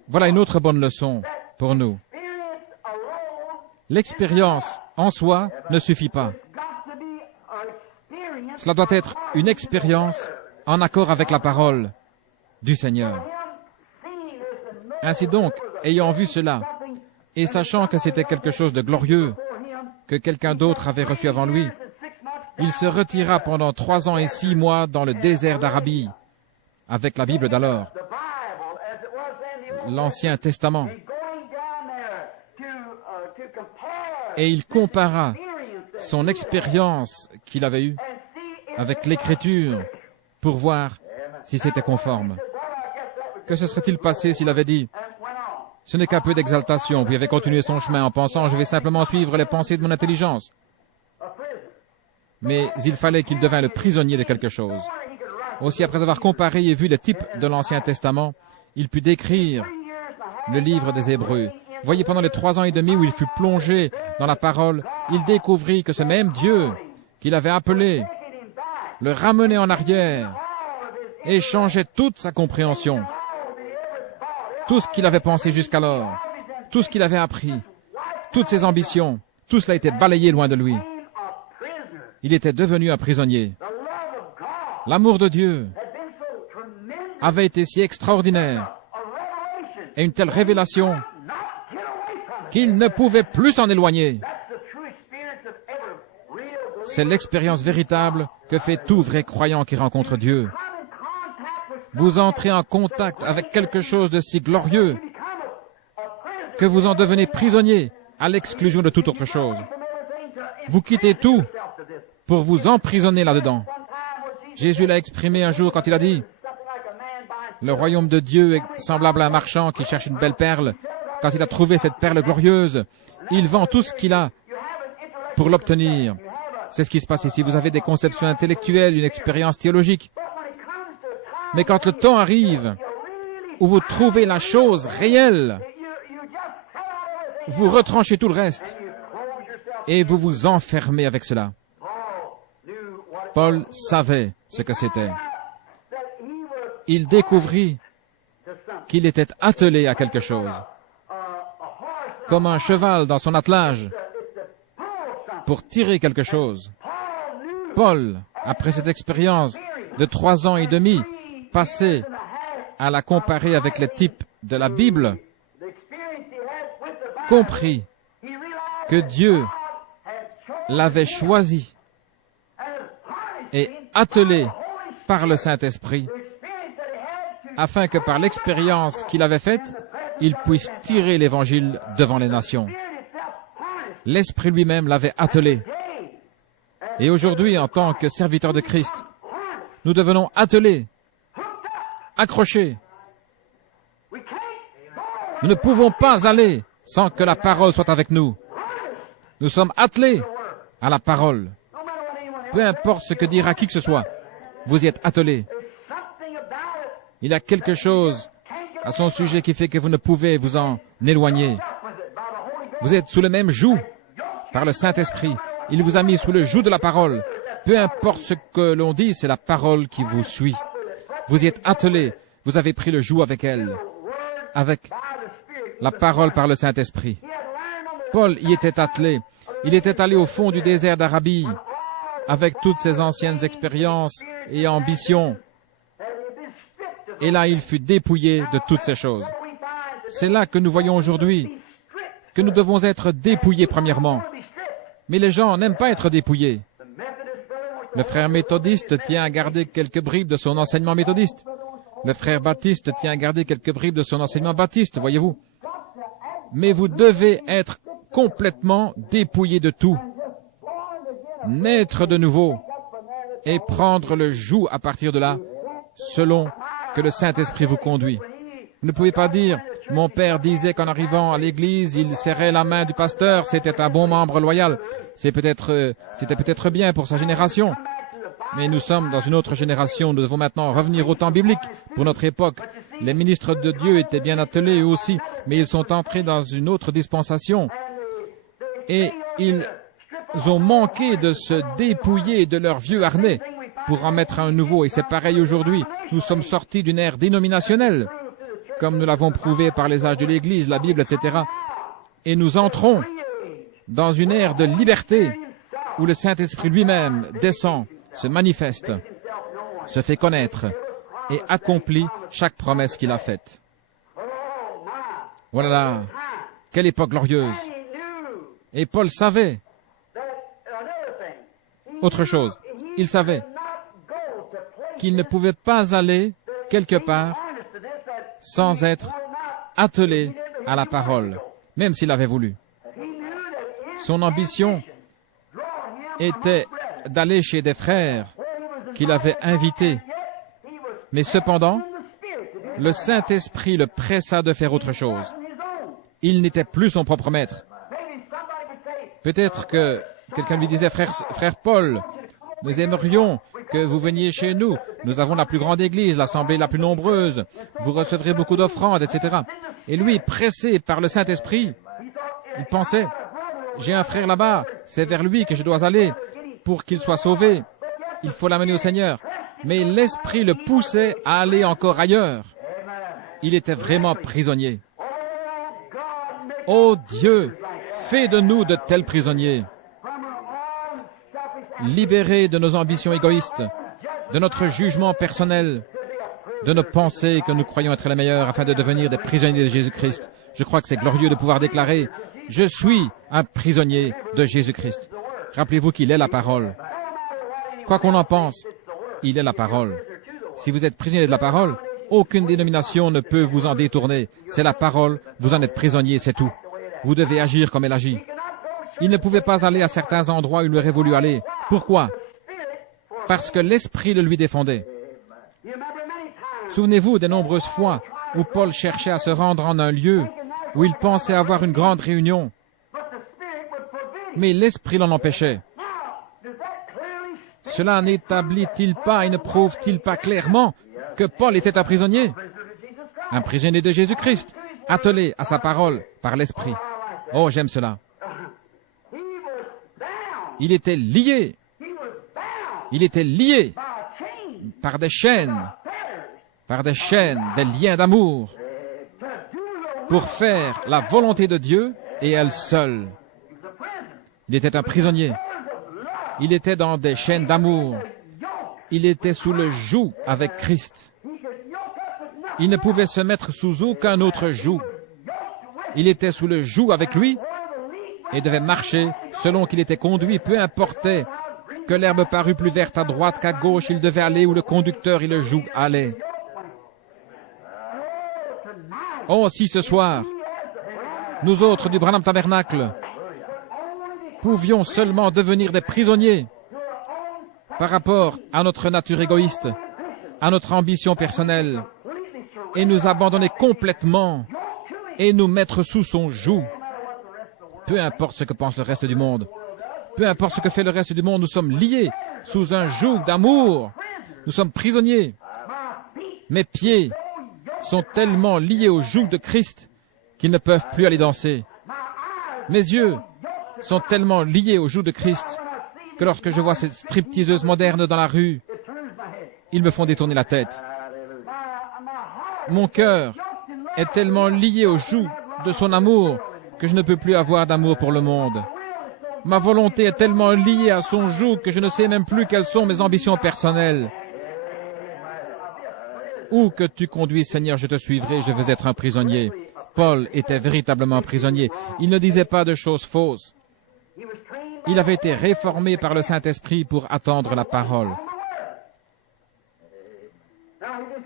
Voilà une autre bonne leçon pour nous. L'expérience en soi ne suffit pas. Cela doit être une expérience en accord avec la parole du Seigneur. Ainsi donc, ayant vu cela, et sachant que c'était quelque chose de glorieux, que quelqu'un d'autre avait reçu avant lui, il se retira pendant 3 ans et 6 mois dans le désert d'Arabie, avec la Bible d'alors, l'Ancien Testament. Et il compara son expérience qu'il avait eue avec l'Écriture pour voir si c'était conforme. Que se serait-il passé s'il avait dit « Ce n'est qu'un peu d'exaltation », puis avait continué son chemin en pensant « Je vais simplement suivre les pensées de mon intelligence ». Mais il fallait qu'il devînt le prisonnier de quelque chose. Aussi, après avoir comparé et vu les types de l'Ancien Testament, il put décrire le livre des Hébreux. Voyez, pendant les 3 ans et demi où il fut plongé dans la parole, il découvrit que ce même Dieu qu'il avait appelé le ramenait en arrière et changeait toute sa compréhension. Tout ce qu'il avait pensé jusqu'alors, tout ce qu'il avait appris, toutes ses ambitions, tout cela était balayé loin de lui. Il était devenu un prisonnier. L'amour de Dieu avait été si extraordinaire et une telle révélation qu'il ne pouvait plus s'en éloigner. C'est l'expérience véritable que fait tout vrai croyant qui rencontre Dieu. Vous entrez en contact avec quelque chose de si glorieux que vous en devenez prisonnier à l'exclusion de toute autre chose. Vous quittez tout pour vous emprisonner là-dedans. Jésus l'a exprimé un jour quand il a dit « Le royaume de Dieu est semblable à un marchand qui cherche une belle perle. Quand il a trouvé cette perle glorieuse, il vend tout ce qu'il a pour l'obtenir. » C'est ce qui se passe ici. Vous avez des conceptions intellectuelles, une expérience théologique. Mais quand le temps arrive où vous trouvez la chose réelle, vous retranchez tout le reste et vous vous enfermez avec cela. Paul savait ce que c'était. Il découvrit qu'il était attelé à quelque chose, comme un cheval dans son attelage, pour tirer quelque chose. Paul, après cette expérience de 3 ans et demi, passé à la comparer avec les types de la Bible, comprit que Dieu l'avait choisi et attelé par le Saint-Esprit, afin que par l'expérience qu'il avait faite, il puisse tirer l'Évangile devant les nations. L'Esprit lui-même l'avait attelé. Et aujourd'hui, en tant que serviteurs de Christ, nous devenons attelés, accrochés. Nous ne pouvons pas aller sans que la parole soit avec nous. Nous sommes attelés à la parole. Peu importe ce que dira qui que ce soit, vous y êtes attelés. Il y a quelque chose à son sujet qui fait que vous ne pouvez vous en éloigner. Vous êtes sous le même joug par le Saint-Esprit. Il vous a mis sous le joug de la parole. Peu importe ce que l'on dit, c'est la parole qui vous suit. Vous y êtes attelés. Vous avez pris le joug avec elle, avec la parole par le Saint-Esprit. Paul y était attelé. Il était allé au fond du désert d'Arabie, avec toutes ses anciennes expériences et ambitions. Et là, il fut dépouillé de toutes ces choses. C'est là que nous voyons aujourd'hui que nous devons être dépouillés premièrement. Mais les gens n'aiment pas être dépouillés. Le frère méthodiste tient à garder quelques bribes de son enseignement méthodiste. Le frère baptiste tient à garder quelques bribes de son enseignement baptiste, voyez-vous. Mais vous devez être complètement dépouillés de tout. Naître de nouveau et prendre le joug à partir de là, selon que le Saint-Esprit vous conduit. Vous ne pouvez pas dire, mon père disait qu'en arrivant à l'église, il serrait la main du pasteur, c'était un bon membre loyal. C'était peut-être bien pour sa génération. Mais nous sommes dans une autre génération, nous devons maintenant revenir au temps biblique. Pour notre époque, les ministres de Dieu étaient bien attelés eux aussi, mais ils sont entrés dans une autre dispensation. Et ils ont manqué de se dépouiller de leur vieux harnais pour en mettre un nouveau. Et c'est pareil aujourd'hui. Nous sommes sortis d'une ère dénominationnelle, comme nous l'avons prouvé par les âges de l'Église, la Bible, etc. Et nous entrons dans une ère de liberté où le Saint-Esprit lui-même descend, se manifeste, se fait connaître et accomplit chaque promesse qu'il a faite. Voilà, quelle époque glorieuse. Et Paul savait autre chose. Il savait qu'il ne pouvait pas aller quelque part sans être attelé à la parole, même s'il avait voulu. Son ambition était d'aller chez des frères qu'il avait invités. Mais cependant, le Saint-Esprit le pressa de faire autre chose. Il n'était plus son propre maître. Peut-être que quelqu'un lui disait, frère Paul, nous aimerions que vous veniez chez nous. Nous avons la plus grande église, l'assemblée la plus nombreuse. Vous recevrez beaucoup d'offrandes, etc. Et lui, pressé par le Saint-Esprit, il pensait, j'ai un frère là-bas, c'est vers lui que je dois aller pour qu'il soit sauvé. il faut l'amener au Seigneur. Mais l'Esprit le poussait à aller encore ailleurs. Il était vraiment prisonnier. Oh Dieu, fais de nous de tels prisonniers. Libérés de nos ambitions égoïstes, de notre jugement personnel, de nos pensées que nous croyons être les meilleures afin de devenir des prisonniers de Jésus-Christ. Je crois que c'est glorieux de pouvoir déclarer « Je suis un prisonnier de Jésus-Christ ». Rappelez-vous qu'il est la parole. Quoi qu'on en pense, il est la parole. Si vous êtes prisonnier de la parole, aucune dénomination ne peut vous en détourner. C'est la parole, vous en êtes prisonnier, c'est tout. Vous devez agir comme elle agit. Il ne pouvait pas aller à certains endroits où il aurait voulu aller. Pourquoi? Parce que l'Esprit le lui défendait. Souvenez-vous des nombreuses fois où Paul cherchait à se rendre en un lieu où il pensait avoir une grande réunion, mais l'Esprit l'en empêchait. Cela n'établit-il pas et ne prouve-t-il pas clairement que Paul était un prisonnier de Jésus-Christ, attelé à sa parole par l'Esprit? Oh, j'aime cela. Il était lié. Il était lié par des chaînes, des liens d'amour, pour faire la volonté de Dieu et elle seule. Il était un prisonnier. Il était dans des chaînes d'amour. Il était sous le joug avec Christ. Il ne pouvait se mettre sous aucun autre joug. Il était sous le joug avec lui et devait marcher selon qu'il était conduit, peu importait que l'herbe parût plus verte à droite qu'à gauche, il devait aller où le conducteur et le joug allaient. Oh, si ce soir, nous autres du Branham Tabernacle pouvions seulement devenir des prisonniers par rapport à notre nature égoïste, à notre ambition personnelle, et nous abandonner complètement et nous mettre sous son joug. Peu importe ce que pense le reste du monde, peu importe ce que fait le reste du monde, nous sommes liés sous un joug d'amour. Nous sommes prisonniers. Mes pieds sont tellement liés au joug de Christ qu'ils ne peuvent plus aller danser. Mes yeux sont tellement liés au joug de Christ que lorsque je vois ces stripteaseuses modernes dans la rue, ils me font détourner la tête. Mon cœur est tellement lié au joug de son amour que je ne peux plus avoir d'amour pour le monde. Ma volonté est tellement liée à son joug que je ne sais même plus quelles sont mes ambitions personnelles. Où que tu conduises, Seigneur, je te suivrai, je veux être un prisonnier. Paul était véritablement un prisonnier. Il ne disait pas de choses fausses. Il avait été réformé par le Saint-Esprit pour attendre la parole.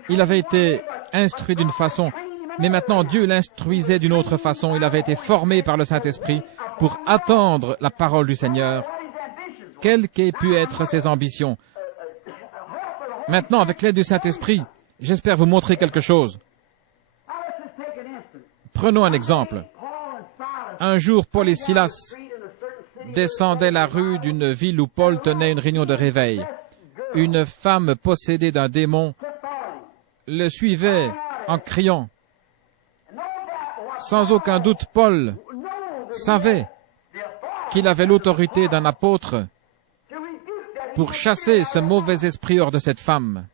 Il avait été instruit d'une façon, mais maintenant Dieu l'instruisait d'une autre façon. Il avait été formé par le Saint-Esprit pour attendre la parole du Seigneur. Quelles qu'aient pu être ses ambitions. Maintenant, avec l'aide du Saint-Esprit, j'espère vous montrer quelque chose. Prenons un exemple. Un jour, Paul et Silas descendaient la rue d'une ville où Paul tenait une réunion de réveil. Une femme possédée d'un démon le suivait en criant. Sans aucun doute, Paul savait qu'il avait l'autorité d'un apôtre pour chasser ce mauvais esprit hors de cette femme.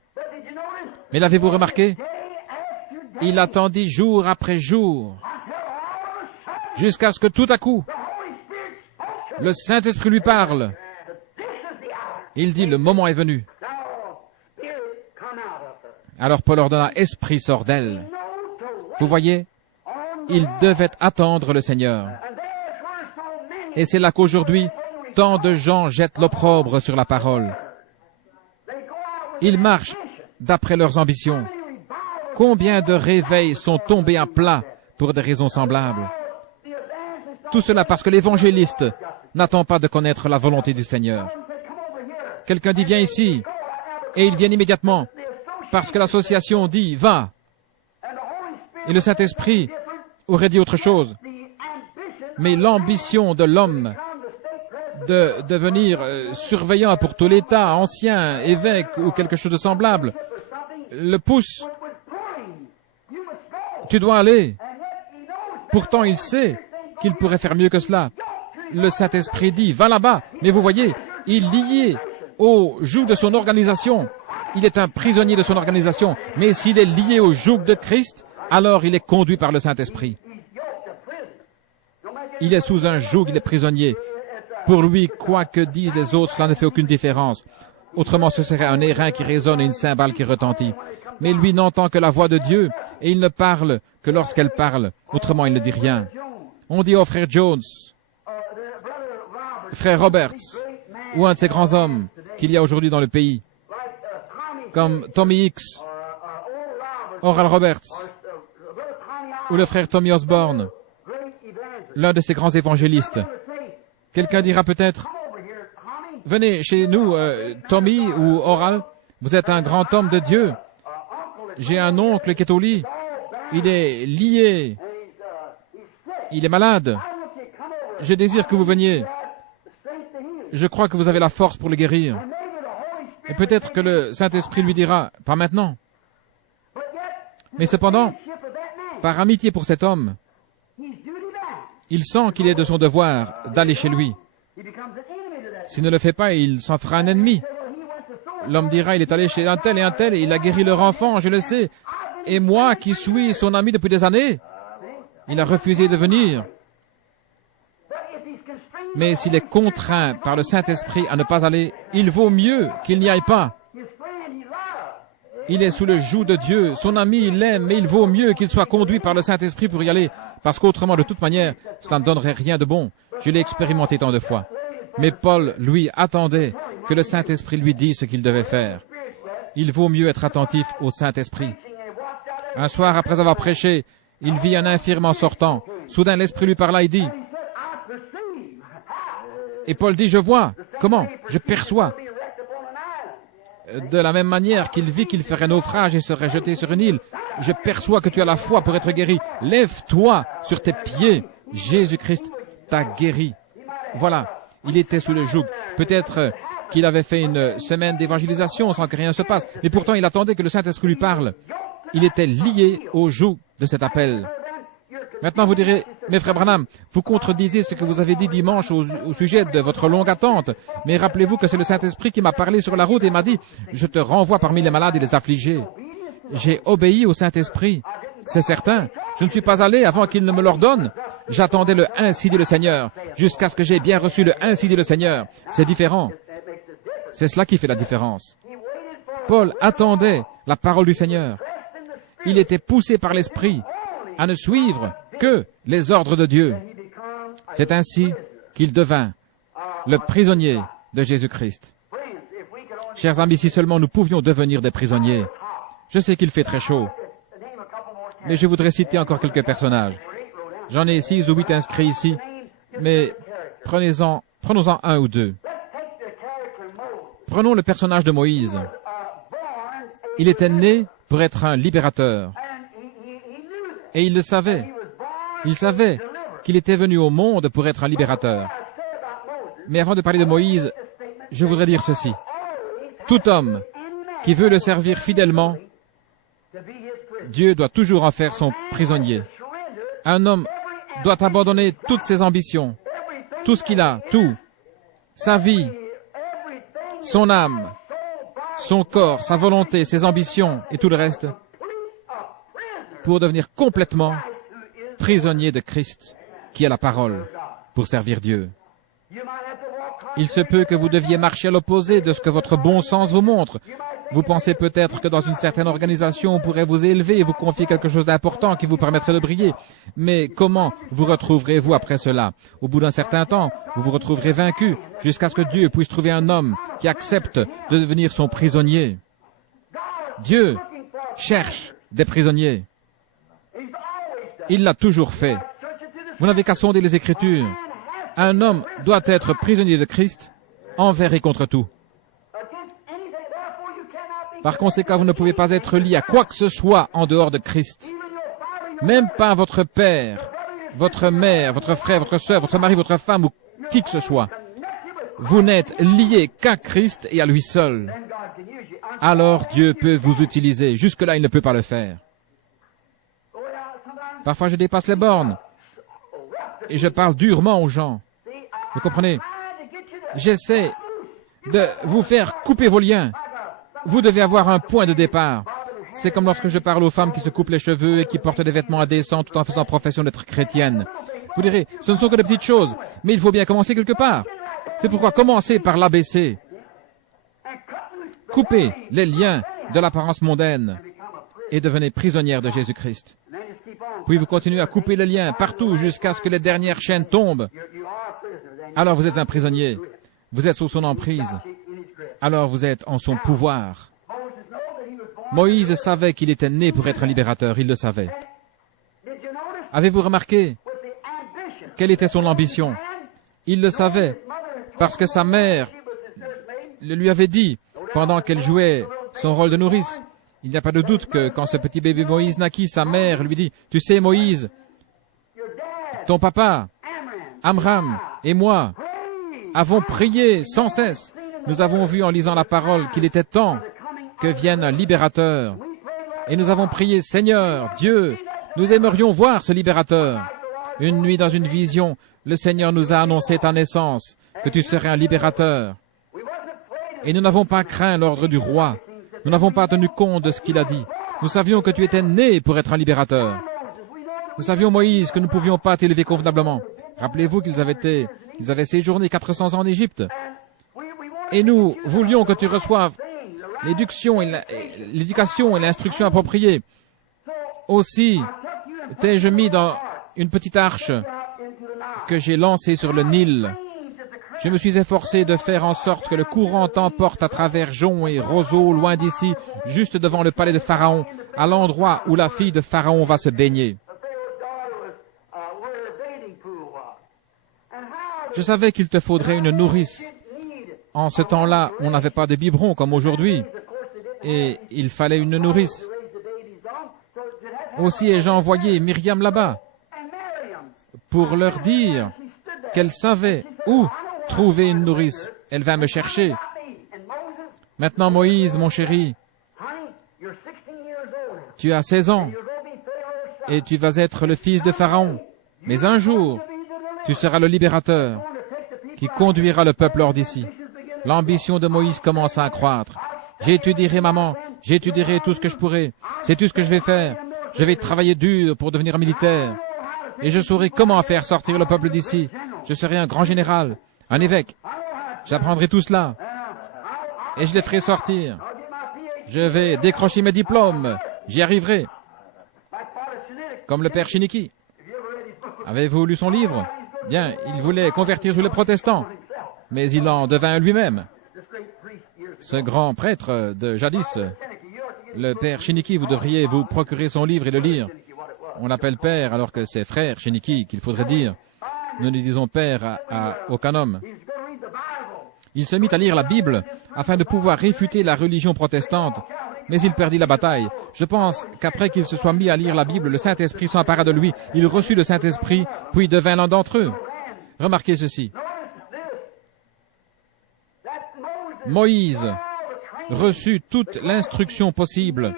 Mais l'avez-vous remarqué? Il attendit jour après jour, jusqu'à ce que tout à coup, le Saint-Esprit lui parle. Il dit, le moment est venu. Alors Paul ordonna, Esprit, sort d'elle. Vous voyez, il devait attendre le Seigneur. Et c'est là qu'aujourd'hui, tant de gens jettent l'opprobre sur la parole. Ils marchent d'après leurs ambitions. Combien de réveils sont tombés à plat pour des raisons semblables? Tout cela parce que l'évangéliste n'attend pas de connaître la volonté du Seigneur. Quelqu'un dit, viens ici, et ils viennent immédiatement, parce que l'association dit, va. Et le Saint-Esprit aurait dit autre chose. Mais l'ambition de l'homme de devenir surveillant pour tout l'État, ancien, évêque ou quelque chose de semblable, le pousse. Tu dois aller. Pourtant, il sait qu'il pourrait faire mieux que cela. Le Saint-Esprit dit, va là-bas. Mais vous voyez, il liait au joug de son organisation. Il est un prisonnier de son organisation. Mais s'il est lié au joug de Christ, alors il est conduit par le Saint-Esprit. Il est sous un joug, il est prisonnier. Pour lui, quoi que disent les autres, cela ne fait aucune différence. Autrement, ce serait un airain qui résonne et une cymbale qui retentit. Mais lui n'entend que la voix de Dieu, et il ne parle que lorsqu'elle parle. Autrement, il ne dit rien. On dit au frère Jones, frère Roberts, ou un de ces grands hommes qu'il y a aujourd'hui dans le pays, comme Tommy Hicks, Oral Roberts, ou le frère Tommy Osborne, l'un de ces grands évangélistes. Quelqu'un dira peut-être, venez chez nous, Tommy ou Oral, vous êtes un grand homme de Dieu. J'ai un oncle qui est au lit. Il est lié. Il est malade. Je désire que vous veniez. Je crois que vous avez la force pour le guérir. Et peut-être que le Saint-Esprit lui dira, pas maintenant. Mais cependant, par amitié pour cet homme, il sent qu'il est de son devoir d'aller chez lui. S'il ne le fait pas, il s'en fera un ennemi. L'homme dira, il est allé chez un tel, et il a guéri leur enfant, je le sais. Et moi, qui suis son ami depuis des années, il a refusé de venir. Mais s'il est contraint par le Saint-Esprit à ne pas aller, il vaut mieux qu'il n'y aille pas. Il est sous le joug de Dieu. Son ami, il l'aime, mais il vaut mieux qu'il soit conduit par le Saint-Esprit pour y aller, parce qu'autrement, de toute manière, cela ne donnerait rien de bon. Je l'ai expérimenté tant de fois. Mais Paul, lui, attendait que le Saint-Esprit lui dise ce qu'il devait faire. Il vaut mieux être attentif au Saint-Esprit. Un soir, après avoir prêché, il vit un infirme en sortant. Soudain, l'Esprit lui parla et dit, et Paul dit, je vois. Comment? Je perçois. De la même manière qu'il vit qu'il ferait naufrage et serait jeté sur une île, je perçois que tu as la foi pour être guéri. Lève-toi sur tes pieds. Jésus-Christ t'a guéri. Voilà, il était sous le joug. Peut-être qu'il avait fait une semaine d'évangélisation sans que rien se passe, mais pourtant il attendait que le Saint-Esprit lui parle. Il était lié au joug de cet appel. Maintenant, vous direz, mais frère Branham, vous contredisez ce que vous avez dit dimanche au sujet de votre longue attente. Mais rappelez-vous que c'est le Saint-Esprit qui m'a parlé sur la route et m'a dit, je te renvoie parmi les malades et les affligés. J'ai obéi au Saint-Esprit. C'est certain. Je ne suis pas allé avant qu'il ne me l'ordonne. J'attendais le ainsi dit le Seigneur, jusqu'à ce que j'ai bien reçu le ainsi dit le Seigneur. C'est différent. C'est cela qui fait la différence. Paul attendait la parole du Seigneur. Il était poussé par l'Esprit à ne suivre que les ordres de Dieu. C'est ainsi qu'il devint le prisonnier de Jésus-Christ. Chers amis, si seulement nous pouvions devenir des prisonniers. Je sais qu'il fait très chaud, mais je voudrais citer encore quelques personnages. J'en ai 6 ou 8 inscrits ici, mais prenons-en un ou deux. Prenons le personnage de Moïse. Il était né pour être un libérateur. Et il le savait. Il savait qu'il était venu au monde pour être un libérateur. Mais avant de parler de Moïse, je voudrais dire ceci. Tout homme qui veut le servir fidèlement, Dieu doit toujours en faire son prisonnier. Un homme doit abandonner toutes ses ambitions, tout ce qu'il a, tout, sa vie, son âme, son corps, sa volonté, ses ambitions et tout le reste, pour devenir complètement prisonnier de Christ, qui a la parole, pour servir Dieu. Il se peut que vous deviez marcher à l'opposé de ce que votre bon sens vous montre. Vous pensez peut-être que dans une certaine organisation, on pourrait vous élever et vous confier quelque chose d'important qui vous permettrait de briller. Mais comment vous retrouverez-vous après cela? Au bout d'un certain temps, vous vous retrouverez vaincu jusqu'à ce que Dieu puisse trouver un homme qui accepte de devenir son prisonnier. Dieu cherche des prisonniers. Il l'a toujours fait. Vous n'avez qu'à sonder les Écritures. Un homme doit être prisonnier de Christ envers et contre tout. Par conséquent, vous ne pouvez pas être lié à quoi que ce soit en dehors de Christ. Même pas votre père, votre mère, votre frère, votre sœur, votre mari, votre femme ou qui que ce soit. Vous n'êtes lié qu'à Christ et à lui seul. Alors Dieu peut vous utiliser. Jusque-là, il ne peut pas le faire. Parfois, je dépasse les bornes et je parle durement aux gens. Vous comprenez? J'essaie de vous faire couper vos liens. Vous devez avoir un point de départ. C'est comme lorsque je parle aux femmes qui se coupent les cheveux et qui portent des vêtements indécents tout en faisant profession d'être chrétiennes. Vous direz, ce ne sont que de petites choses, mais il faut bien commencer quelque part. C'est pourquoi commencez par l'ABC. Coupez les liens de l'apparence mondaine et devenez prisonnière de Jésus-Christ. Puis vous continuez à couper les liens partout jusqu'à ce que les dernières chaînes tombent. Alors vous êtes un prisonnier. Vous êtes sous son emprise. Alors vous êtes en son pouvoir. Moïse savait qu'il était né pour être un libérateur. Il le savait. Avez-vous remarqué quelle était son ambition? Il le savait parce que sa mère le lui avait dit pendant qu'elle jouait son rôle de nourrice. Il n'y a pas de doute que quand ce petit bébé Moïse naquit, sa mère lui dit, « Tu sais, Moïse, ton papa, Amram et moi avons prié sans cesse. Nous avons vu en lisant la parole qu'il était temps que vienne un libérateur. Et nous avons prié, Seigneur, Dieu, nous aimerions voir ce libérateur. Une nuit dans une vision, le Seigneur nous a annoncé ta naissance, que tu serais un libérateur. Et nous n'avons pas craint l'ordre du roi. Nous n'avons pas tenu compte de ce qu'il a dit. Nous savions que tu étais né pour être un libérateur. Nous savions, Moïse, que nous ne pouvions pas t'élever convenablement. Rappelez-vous qu'ils avaient séjourné 400 ans en Égypte. Et nous voulions que tu reçoives l'éducation et l'instruction appropriée. Aussi, t'ai-je mis dans une petite arche que j'ai lancée sur le Nil. Je me suis efforcé de faire en sorte que le courant t'emporte à travers joncs et roseaux, loin d'ici, juste devant le palais de Pharaon, à l'endroit où la fille de Pharaon va se baigner. Je savais qu'il te faudrait une nourrice. En ce temps-là, on n'avait pas de biberon comme aujourd'hui, et il fallait une nourrice. Aussi ai-je envoyé Myriam là-bas pour leur dire qu'elle savait où trouver une nourrice. Elle va me chercher. Maintenant, Moïse, mon chéri, tu as 16 ans et tu vas être le fils de Pharaon. Mais un jour, tu seras le libérateur qui conduira le peuple hors d'ici. L'ambition de Moïse commence à accroître. J'étudierai, maman, j'étudierai tout ce que je pourrai. C'est tout ce que je vais faire. Je vais travailler dur pour devenir militaire. Et je saurai comment faire sortir le peuple d'ici. Je serai un grand général, un évêque. J'apprendrai tout cela. Et je les ferai sortir. Je vais décrocher mes diplômes. J'y arriverai. Comme le père Chiniki. Avez-vous lu son livre? Bien, il voulait convertir tous les protestants. Mais il en devint lui-même. Ce grand prêtre de jadis, le père Chiniki, vous devriez vous procurer son livre et le lire. On l'appelle père alors que c'est frère Chiniki qu'il faudrait dire. Nous ne disons père à aucun homme. Il se mit à lire la Bible afin de pouvoir réfuter la religion protestante, mais il perdit la bataille. Je pense qu'après qu'il se soit mis à lire la Bible, le Saint-Esprit s'empara de lui. Il reçut le Saint-Esprit, puis devint l'un d'entre eux. Remarquez ceci. Moïse reçut toute l'instruction possible.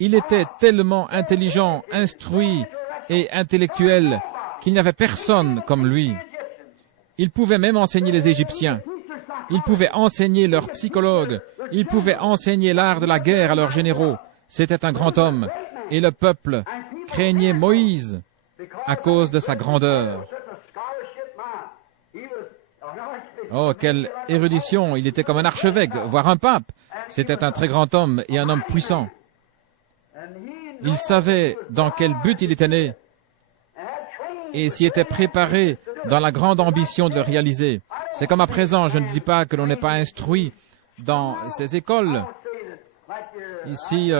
Il était tellement intelligent, instruit et intellectuel qu'il n'y avait personne comme lui. Il pouvait même enseigner les Égyptiens. Il pouvait enseigner leurs psychologues. Il pouvait enseigner l'art de la guerre à leurs généraux. C'était un grand homme. Et le peuple craignait Moïse à cause de sa grandeur. Oh, quelle érudition! Il était comme un archevêque, voire un pape. C'était un très grand homme et un homme puissant. Il savait dans quel but il était né et s'y était préparé dans la grande ambition de le réaliser. C'est comme à présent, je ne dis pas que l'on n'est pas instruit dans ces écoles. Ici,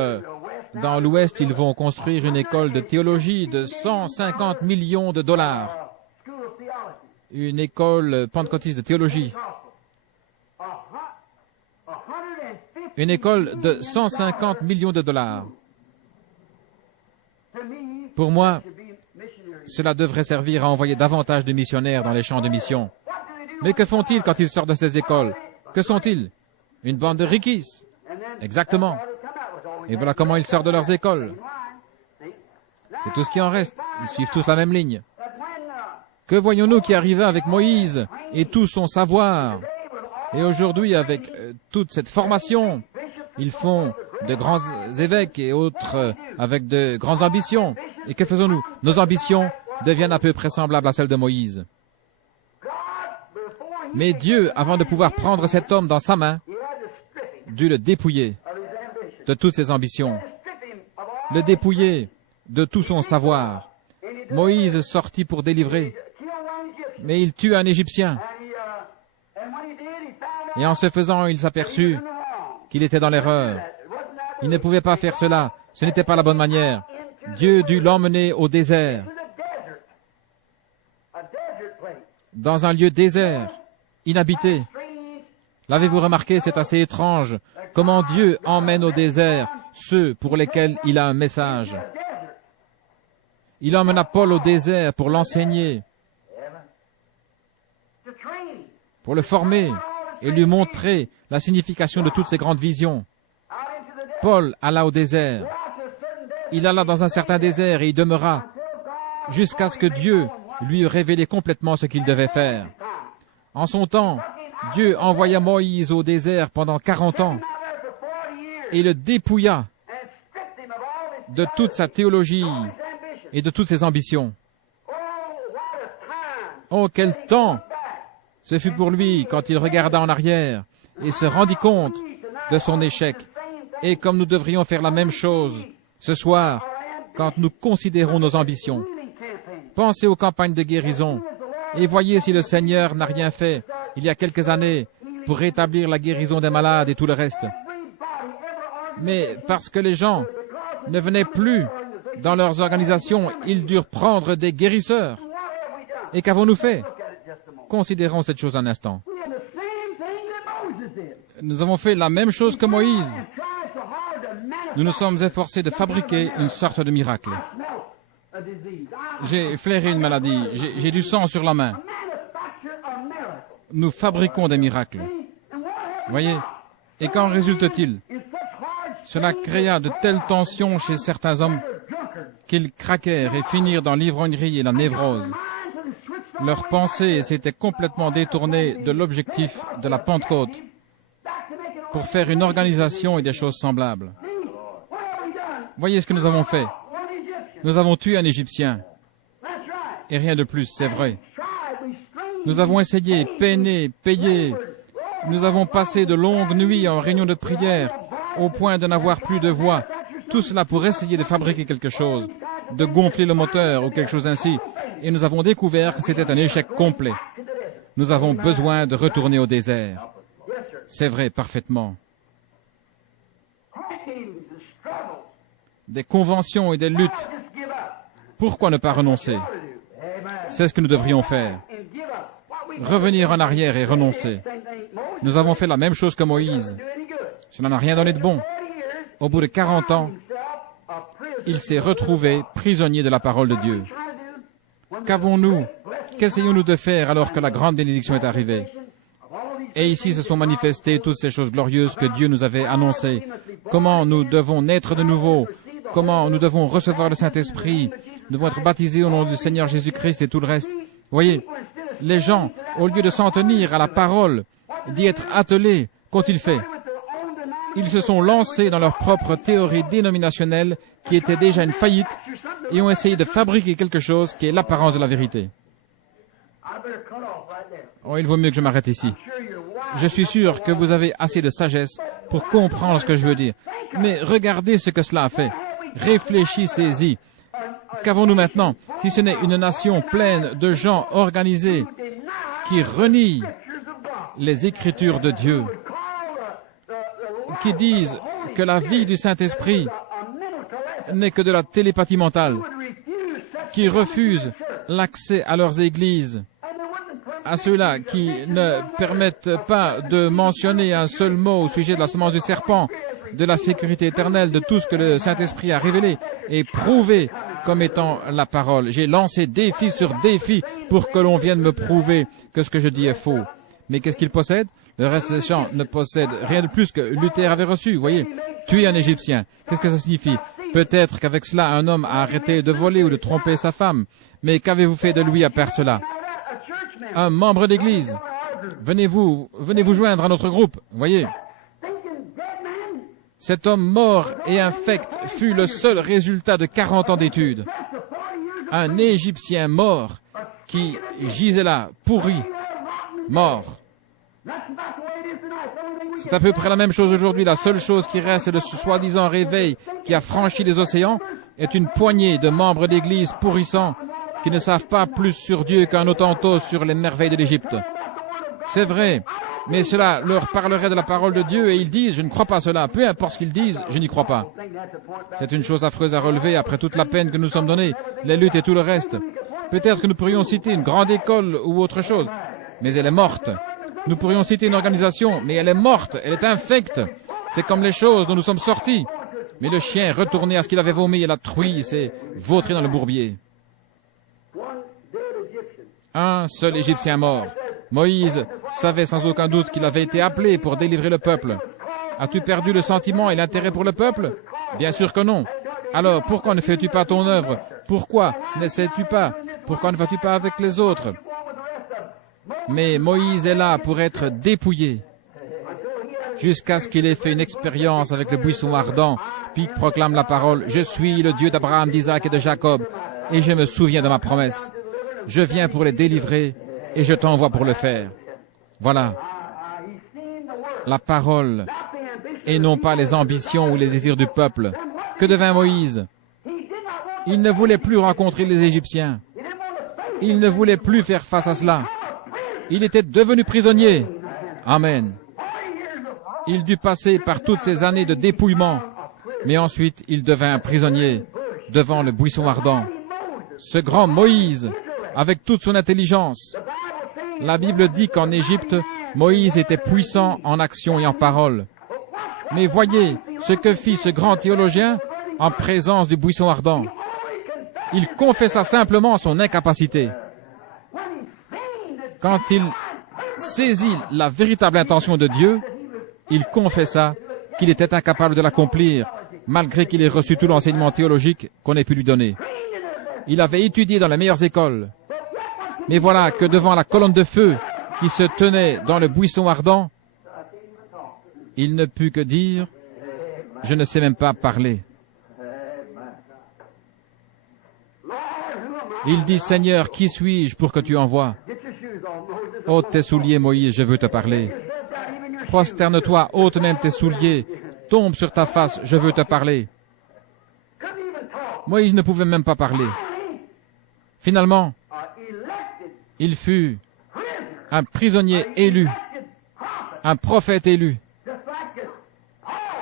dans l'Ouest, ils vont construire une école de théologie de 150 millions de dollars. Une école pentecôtiste de théologie. Une école de 150 millions de dollars. Pour moi, cela devrait servir à envoyer davantage de missionnaires dans les champs de mission. Mais que font-ils quand ils sortent de ces écoles? Que sont-ils? Une bande de rikis. Exactement. Et voilà comment ils sortent de leurs écoles. C'est tout ce qui en reste. Ils suivent tous la même ligne. Que voyons-nous qui arriva avec Moïse et tout son savoir Et aujourd'hui, avec toute cette formation, ils font de grands évêques et autres avec de grandes ambitions. Et que faisons-nous? Nos ambitions deviennent à peu près semblables à celles de Moïse. Mais Dieu, avant de pouvoir prendre cet homme dans sa main, dut le dépouiller de toutes ses ambitions, le dépouiller de tout son savoir. Moïse sortit pour délivrer, mais il tue un Égyptien. Et en ce faisant, il s'aperçut qu'il était dans l'erreur. Il ne pouvait pas faire cela. Ce n'était pas la bonne manière. Dieu dut l'emmener au désert, dans un lieu désert, inhabité. L'avez-vous remarqué, c'est assez étrange, comment Dieu emmène au désert ceux pour lesquels il a un message. Il emmena Paul au désert pour l'enseigner, pour le former et lui montrer la signification de toutes ces grandes visions. Paul alla au désert. Il alla dans un certain désert et y demeura jusqu'à ce que Dieu lui eût révélé complètement ce qu'il devait faire. En son temps, Dieu envoya Moïse au désert pendant 40 ans et le dépouilla de toute sa théologie et de toutes ses ambitions. Oh, quel temps ce fut pour lui quand il regarda en arrière et se rendit compte de son échec. Et comme nous devrions faire la même chose ce soir, quand nous considérons nos ambitions. Pensez aux campagnes de guérison et voyez si le Seigneur n'a rien fait il y a quelques années pour rétablir la guérison des malades et tout le reste. Mais parce que les gens ne venaient plus dans leurs organisations, ils durent prendre des guérisseurs. Et qu'avons-nous fait? Considérons cette chose un instant. Nous avons fait la même chose que Moïse. Nous nous sommes efforcés de fabriquer une sorte de miracle. J'ai flairé une maladie, j'ai du sang sur la main. Nous fabriquons des miracles. Voyez? Et qu'en résulte-t-il? Cela créa de telles tensions chez certains hommes qu'ils craquèrent et finirent dans l'ivrognerie et la névrose. Leurs pensées s'étaient complètement détournées de l'objectif de la Pentecôte pour faire une organisation et des choses semblables. Voyez ce que nous avons fait. Nous avons tué un Égyptien. Et rien de plus, c'est vrai. Nous avons essayé, peiné, payé. Nous avons passé de longues nuits en réunion de prière, au point de n'avoir plus de voix. Tout cela pour essayer de fabriquer quelque chose, de gonfler le moteur ou quelque chose ainsi. Et nous avons découvert que c'était un échec complet. Nous avons besoin de retourner au désert. C'est vrai, parfaitement. Des conventions et des luttes. Pourquoi ne pas renoncer? C'est ce que nous devrions faire. Revenir en arrière et renoncer. Nous avons fait la même chose que Moïse. Cela n'a rien donné de bon. Au bout de 40 ans, il s'est retrouvé prisonnier de la parole de Dieu. Qu'avons-nous? Qu'essayons-nous de faire alors que la grande bénédiction est arrivée? Et ici se sont manifestées toutes ces choses glorieuses que Dieu nous avait annoncées. Comment nous devons naître de nouveau? Comment nous devons recevoir le Saint-Esprit? Nous devons être baptisés au nom du Seigneur Jésus-Christ et tout le reste. Voyez, les gens, au lieu de s'en tenir à la parole, d'y être attelés, qu'ont-ils fait? Ils se sont lancés dans leur propre théorie dénominationnelle qui était déjà une faillite et ont essayé de fabriquer quelque chose qui est l'apparence de la vérité. Oh, il vaut mieux que je m'arrête ici. Je suis sûr que vous avez assez de sagesse pour comprendre ce que je veux dire. Mais regardez ce que cela a fait. Réfléchissez-y. Qu'avons-nous maintenant, si ce n'est une nation pleine de gens organisés qui renient les Écritures de Dieu, qui disent que la vie du Saint-Esprit n'est que de la télépathie mentale, qui refusent l'accès à leurs églises, à ceux-là qui ne permettent pas de mentionner un seul mot au sujet de la semence du serpent, de la sécurité éternelle, de tout ce que le Saint-Esprit a révélé et prouvé comme étant la parole. J'ai lancé défi sur défi pour que l'on vienne me prouver que ce que je dis est faux. Mais qu'est-ce qu'ils possèdent? Le reste des gens ne possède rien de plus que Luther avait reçu, voyez. Tuer un Égyptien. Qu'est-ce que ça signifie? Peut-être qu'avec cela, un homme a arrêté de voler ou de tromper sa femme. Mais qu'avez-vous fait de lui à part cela? Un membre d'église. venez vous joindre à notre groupe. Voyez, cet homme mort et infect fut le seul résultat de 40 ans d'études. Un Égyptien mort qui gisait là, pourri, mort. C'est à peu près la même chose aujourd'hui. La seule chose qui reste de ce soi-disant réveil qui a franchi les océans est une poignée de membres d'Église pourrissants qui ne savent pas plus sur Dieu qu'un Hottentot sur les merveilles de l'Égypte. C'est vrai, mais cela leur parlerait de la parole de Dieu et ils disent « Je ne crois pas cela. Peu importe ce qu'ils disent, je n'y crois pas. » C'est une chose affreuse à relever après toute la peine que nous sommes donnée, les luttes et tout le reste. Peut-être que nous pourrions citer une grande école ou autre chose, mais elle est morte. Nous pourrions citer une organisation, mais elle est morte, elle est infecte. C'est comme les choses dont nous sommes sortis. Mais le chien est retourné à ce qu'il avait vomi et la truie s'est vautrée dans le bourbier. Un seul Égyptien mort. Moïse savait sans aucun doute qu'il avait été appelé pour délivrer le peuple. As-tu perdu le sentiment et l'intérêt pour le peuple? Bien sûr que non. Alors, pourquoi ne fais-tu pas ton œuvre? Pourquoi n'essaies-tu pas? Pourquoi ne vas-tu pas avec les autres? Mais Moïse est là pour être dépouillé, jusqu'à ce qu'il ait fait une expérience avec le buisson ardent, puis proclame la parole, « Je suis le Dieu d'Abraham, d'Isaac et de Jacob, et je me souviens de ma promesse. Je viens pour les délivrer, et je t'envoie pour le faire. » Voilà la parole, et non pas les ambitions ou les désirs du peuple. Que devint Moïse? Il ne voulait plus rencontrer les Égyptiens. Il ne voulait plus faire face à cela. Il était devenu prisonnier. Amen. Il dut passer par toutes ces années de dépouillement, mais ensuite il devint prisonnier devant le buisson ardent. Ce grand Moïse, avec toute son intelligence. La Bible dit qu'en Égypte, Moïse était puissant en action et en parole. Mais voyez ce que fit ce grand théologien en présence du buisson ardent. Il confessa simplement son incapacité. Quand il saisit la véritable intention de Dieu, il confessa qu'il était incapable de l'accomplir, malgré qu'il ait reçu tout l'enseignement théologique qu'on ait pu lui donner. Il avait étudié dans les meilleures écoles. Mais voilà que devant la colonne de feu qui se tenait dans le buisson ardent, il ne put que dire « Je ne sais même pas parler ». Il dit « Seigneur, qui suis-je pour que tu envoies ?» « Ôte tes souliers, Moïse, je veux te parler. Prosterne-toi, ôte même tes souliers, tombe sur ta face, je veux te parler. » Moïse ne pouvait même pas parler. Finalement, il fut un prisonnier élu, un prophète élu,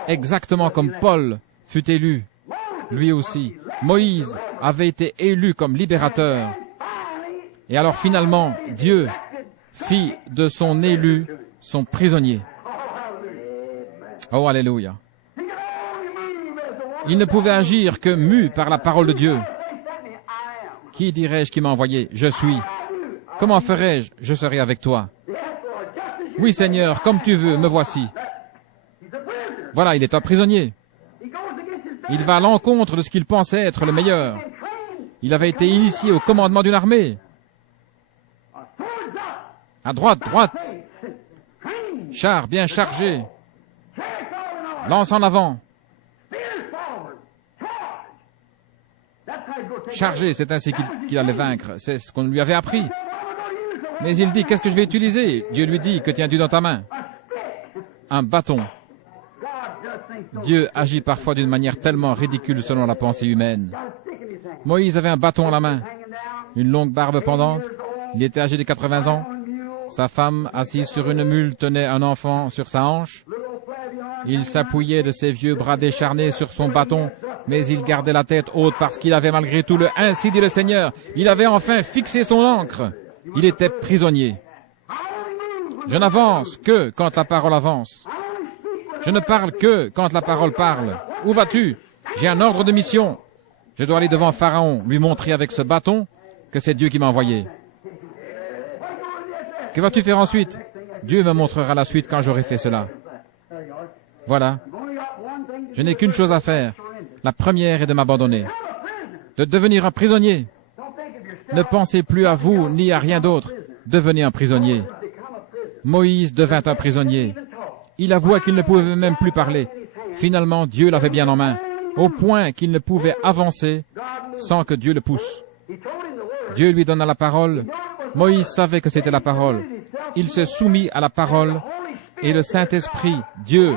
exactement comme Paul fut élu, lui aussi. Moïse avait été élu comme libérateur. Et alors finalement, Dieu fit de son élu son prisonnier. Oh, alléluia. Il ne pouvait agir que mu par la parole de Dieu. Qui dirais-je qui m'a envoyé? Je suis. Comment ferais-je? Je serai avec toi. Oui, Seigneur, comme tu veux, me voici. Voilà, il est un prisonnier. Il va à l'encontre de ce qu'il pensait être le meilleur. Il avait été initié au commandement d'une armée. À droite, droite. Char bien chargé. Lance en avant. Chargé, c'est ainsi qu'il allait vaincre. C'est ce qu'on lui avait appris. Mais il dit, qu'est-ce que je vais utiliser? Dieu lui dit, que tiens-tu dans ta main? Un bâton. Dieu agit parfois d'une manière tellement ridicule selon la pensée humaine. Moïse avait un bâton à la main, une longue barbe pendante. Il était âgé de 80 ans. Sa femme, assise sur une mule, tenait un enfant sur sa hanche. Il s'appuyait de ses vieux bras décharnés sur son bâton, mais il gardait la tête haute parce qu'il avait malgré tout le « Ainsi dit le Seigneur ». Il avait enfin fixé son ancre. Il était prisonnier. Je n'avance que quand la parole avance. Je ne parle que quand la parole parle. Où vas-tu? J'ai un ordre de mission. Je dois aller devant Pharaon, lui montrer avec ce bâton que c'est Dieu qui m'a envoyé. Que vas-tu faire ensuite? Dieu me montrera la suite quand j'aurai fait cela. Voilà. Je n'ai qu'une chose à faire. La première est de m'abandonner. De devenir un prisonnier. Ne pensez plus à vous ni à rien d'autre. Devenez un prisonnier. Moïse devint un prisonnier. Il avoua qu'il ne pouvait même plus parler. Finalement, Dieu l'avait bien en main, au point qu'il ne pouvait avancer sans que Dieu le pousse. Dieu lui donna la parole. Moïse savait que c'était la parole. Il se soumit à la parole et le Saint-Esprit, Dieu,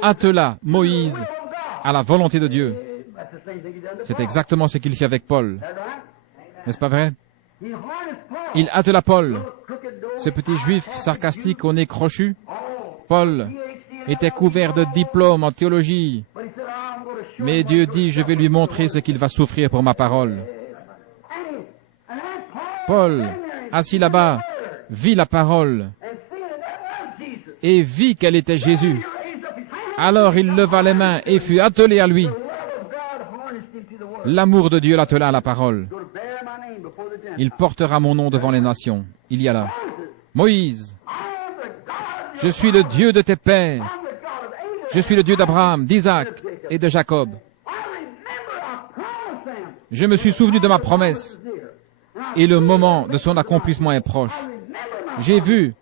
attela Moïse à la volonté de Dieu. C'est exactement ce qu'il fit avec Paul. N'est-ce pas vrai? Il attela Paul, ce petit juif sarcastique au nez crochu. Paul était couvert de diplômes en théologie. Mais Dieu dit, je vais lui montrer ce qu'il va souffrir pour ma parole. Paul, assis là-bas, vit la parole et vit qu'elle était Jésus. Alors il leva les mains et fut attelé à lui. L'amour de Dieu l'attela à la parole. Il portera mon nom devant les nations. Il y a là. Moïse, je suis le Dieu de tes pères. Je suis le Dieu d'Abraham, d'Isaac et de Jacob. Je me suis souvenu de ma promesse et le moment de son accomplissement est proche. J'ai vu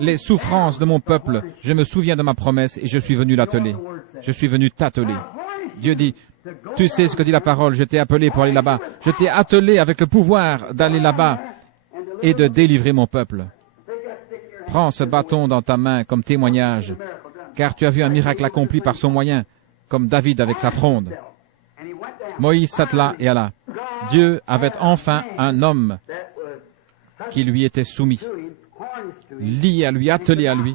les souffrances de mon peuple. Je me souviens de ma promesse et je suis venu l'atteler. Je suis venu t'atteler. Dieu dit, tu sais ce que dit la parole, je t'ai appelé pour aller là-bas. Je t'ai attelé avec le pouvoir d'aller là-bas et de délivrer mon peuple. Prends ce bâton dans ta main comme témoignage, car tu as vu un miracle accompli par son moyen, comme David avec sa fronde. Moïse s'attela et alla. Dieu avait enfin un homme qui lui était soumis, lié à lui, attelé à lui,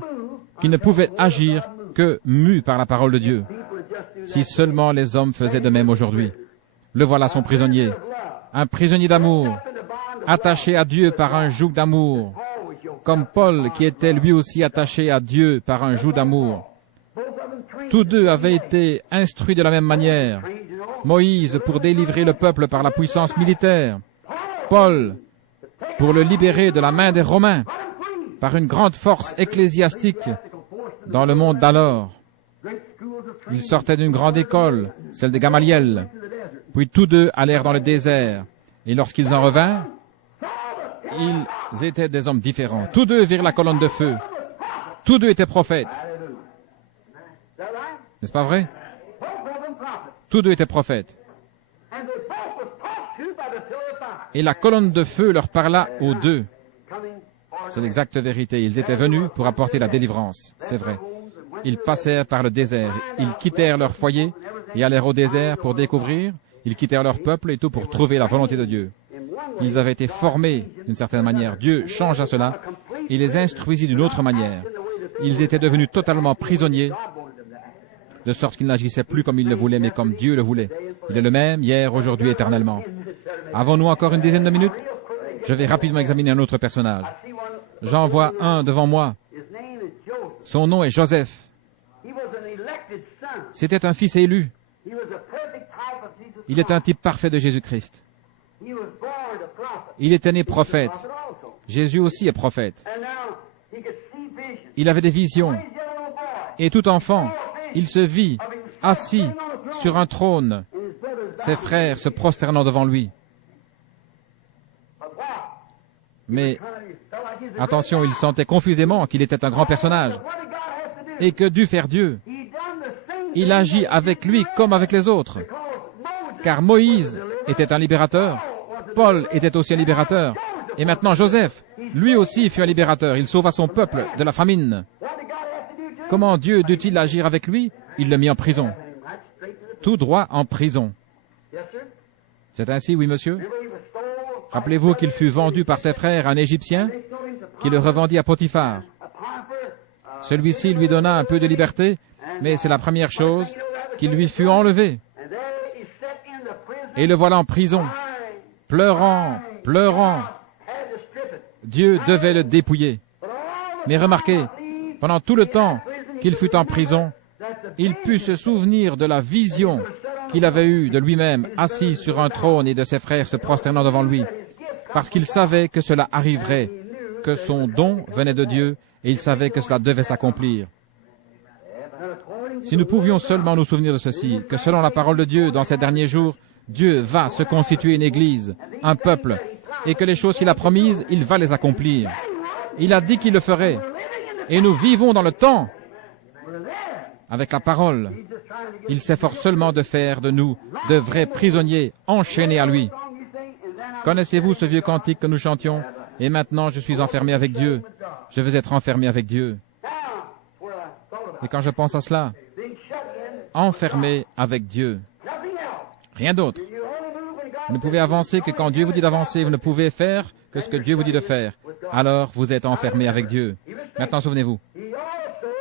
qui ne pouvait agir que mu par la parole de Dieu. Si seulement les hommes faisaient de même aujourd'hui. Le voilà son prisonnier, un prisonnier d'amour, attaché à Dieu par un joug d'amour, comme Paul qui était lui aussi attaché à Dieu par un joug d'amour. Tous deux avaient été instruits de la même manière. Moïse pour délivrer le peuple par la puissance militaire. Paul pour le libérer de la main des Romains par une grande force ecclésiastique dans le monde d'alors. Ils sortaient d'une grande école, celle de Gamaliel. Puis tous deux allèrent dans le désert. Et lorsqu'ils en revinrent, ils étaient des hommes différents. Tous deux virent la colonne de feu. Tous deux étaient prophètes. N'est-ce pas vrai? Tous deux étaient prophètes. Et la colonne de feu leur parla aux deux. C'est l'exacte vérité. Ils étaient venus pour apporter la délivrance. C'est vrai. Ils passèrent par le désert. Ils quittèrent leur foyer et allèrent au désert pour découvrir. Ils quittèrent leur peuple et tout pour trouver la volonté de Dieu. Ils avaient été formés d'une certaine manière. Dieu changea cela et les instruisit d'une autre manière. Ils étaient devenus totalement prisonniers, de sorte qu'ils n'agissaient plus comme ils le voulaient, mais comme Dieu le voulait. Il est le même, hier, aujourd'hui, éternellement. Avons-nous encore une dizaine de minutes? Je vais rapidement examiner un autre personnage. J'en vois un devant moi. Son nom est Joseph. C'était un fils élu. Il est un type parfait de Jésus-Christ. Il était né prophète. Jésus aussi est prophète. Il avait des visions. Et tout enfant, il se vit assis sur un trône, ses frères se prosternant devant lui. Mais, attention, il sentait confusément qu'il était un grand personnage. Et que dut faire Dieu? Il agit avec lui comme avec les autres. Car Moïse était un libérateur, Paul était aussi un libérateur, et maintenant Joseph, lui aussi fut un libérateur. Il sauva son peuple de la famine. Comment Dieu dut-il agir avec lui? Il le mit en prison. Tout droit en prison. C'est ainsi, oui, monsieur? Rappelez-vous qu'il fut vendu par ses frères à un Égyptien qui le revendit à Potiphar. Celui-ci lui donna un peu de liberté, mais c'est la première chose qui lui fut enlevée. Et le voilà en prison, pleurant, pleurant. Dieu devait le dépouiller. Mais remarquez, pendant tout le temps qu'il fut en prison, il put se souvenir de la vision qu'il avait eue de lui-même, assis sur un trône et de ses frères se prosternant devant lui, parce qu'il savait que cela arriverait, que son don venait de Dieu, et il savait que cela devait s'accomplir. Si nous pouvions seulement nous souvenir de ceci, que selon la parole de Dieu, dans ces derniers jours, Dieu va se constituer une église, un peuple, et que les choses qu'il a promises, il va les accomplir. Il a dit qu'il le ferait. Et nous vivons dans le temps avec la parole. Il s'efforce seulement de faire de nous de vrais prisonniers enchaînés à lui. Connaissez-vous ce vieux cantique que nous chantions? Et maintenant je suis enfermé avec Dieu. Je veux être enfermé avec Dieu. Et quand je pense à cela, enfermé avec Dieu, rien d'autre. Vous ne pouvez avancer que quand Dieu vous dit d'avancer. Vous ne pouvez faire que ce que Dieu vous dit de faire. Alors vous êtes enfermé avec Dieu. Maintenant souvenez-vous,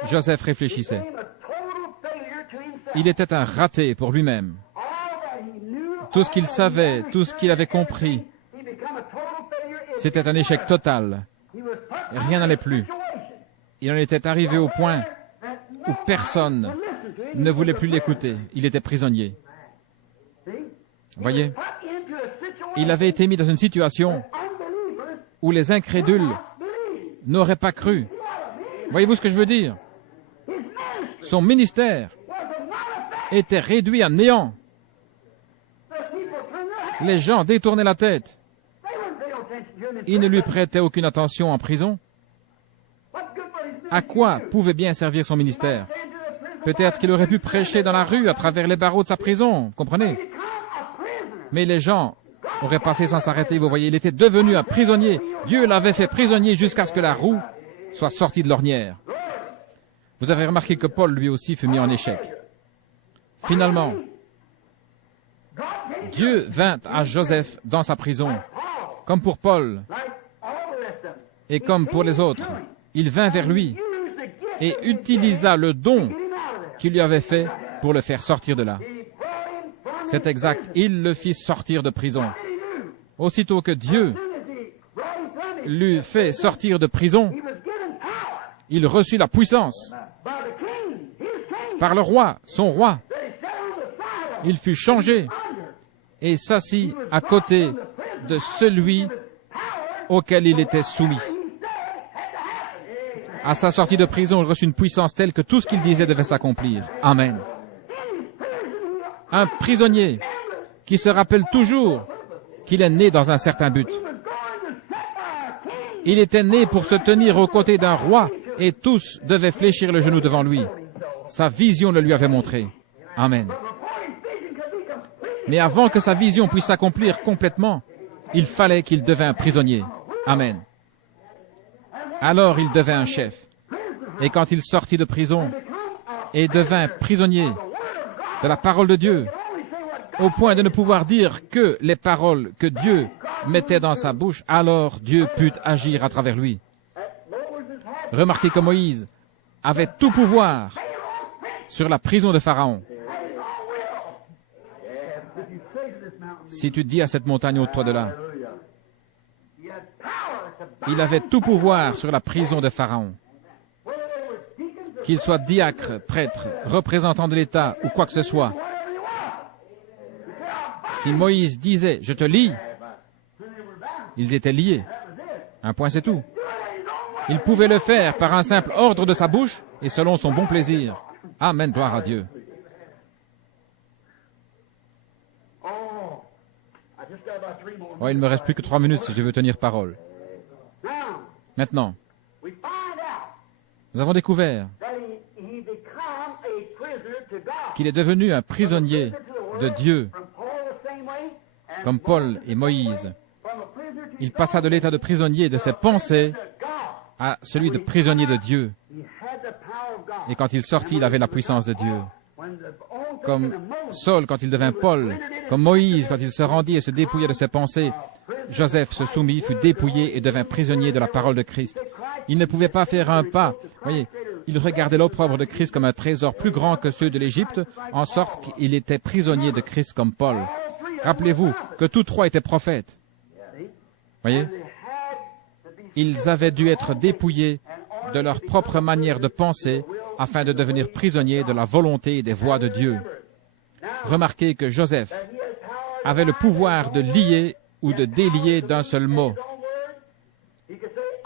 Joseph réfléchissait. Il était un raté pour lui-même. Tout ce qu'il savait, tout ce qu'il avait compris, c'était un échec total. Rien n'allait plus. Il en était arrivé au point où personne ne voulait plus l'écouter. Il était prisonnier. Voyez, il avait été mis dans une situation où les incrédules n'auraient pas cru. Voyez-vous ce que je veux dire? Son ministère était réduit à néant. Les gens détournaient la tête. Ils ne lui prêtaient aucune attention en prison. À quoi pouvait bien servir son ministère? Peut-être qu'il aurait pu prêcher dans la rue à travers les barreaux de sa prison, comprenez? Mais les gens auraient passé sans s'arrêter, vous voyez, il était devenu un prisonnier. Dieu l'avait fait prisonnier jusqu'à ce que la roue soit sortie de l'ornière. Vous avez remarqué que Paul, lui aussi, fut mis en échec. Finalement, Dieu vint à Joseph dans sa prison, comme pour Paul et comme pour les autres. Il vint vers lui et utilisa le don qu'il lui avait fait pour le faire sortir de là. C'est exact, il le fit sortir de prison. Aussitôt que Dieu l'eut fait sortir de prison, il reçut la puissance par le roi, son roi. Il fut changé et s'assit à côté de celui auquel il était soumis. À sa sortie de prison, il reçut une puissance telle que tout ce qu'il disait devait s'accomplir. Amen. Un prisonnier qui se rappelle toujours qu'il est né dans un certain but. Il était né pour se tenir aux côtés d'un roi et tous devaient fléchir le genou devant lui. Sa vision le lui avait montré. Amen. Mais avant que sa vision puisse s'accomplir complètement, il fallait qu'il devint prisonnier. Amen. Alors il devint un chef. Et quand il sortit de prison et devint prisonnier de la parole de Dieu, au point de ne pouvoir dire que les paroles que Dieu mettait dans sa bouche, alors Dieu put agir à travers lui. Remarquez que Moïse avait tout pouvoir sur la prison de Pharaon. Si tu dis à cette montagne, ôte-toi de là. Il avait tout pouvoir sur la prison de Pharaon. Qu'il soit diacre, prêtre, représentant de l'État ou quoi que ce soit. Si Moïse disait « Je te lie », ils étaient liés. Un point, c'est tout. Il pouvait le faire par un simple ordre de sa bouche et selon son bon plaisir. Amen, gloire à Dieu. Oh, il ne me reste plus que 3 minutes si je veux tenir parole. Maintenant, nous avons découvert qu'il est devenu un prisonnier de Dieu, comme Paul et Moïse. Il passa de l'état de prisonnier de ses pensées à celui de prisonnier de Dieu. Et quand il sortit, il avait la puissance de Dieu. Comme Saul quand il devint Paul, comme Moïse quand il se rendit et se dépouilla de ses pensées, Joseph se soumit, fut dépouillé et devint prisonnier de la parole de Christ. Il ne pouvait pas faire un pas. Voyez, il regardait l'opprobre de Christ comme un trésor plus grand que ceux de l'Égypte, en sorte qu'il était prisonnier de Christ comme Paul. Rappelez-vous que tous trois étaient prophètes. Voyez, ils avaient dû être dépouillés de leur propre manière de penser afin de devenir prisonniers de la volonté et des voies de Dieu. Remarquez que Joseph avait le pouvoir de lier ou de délier d'un seul mot.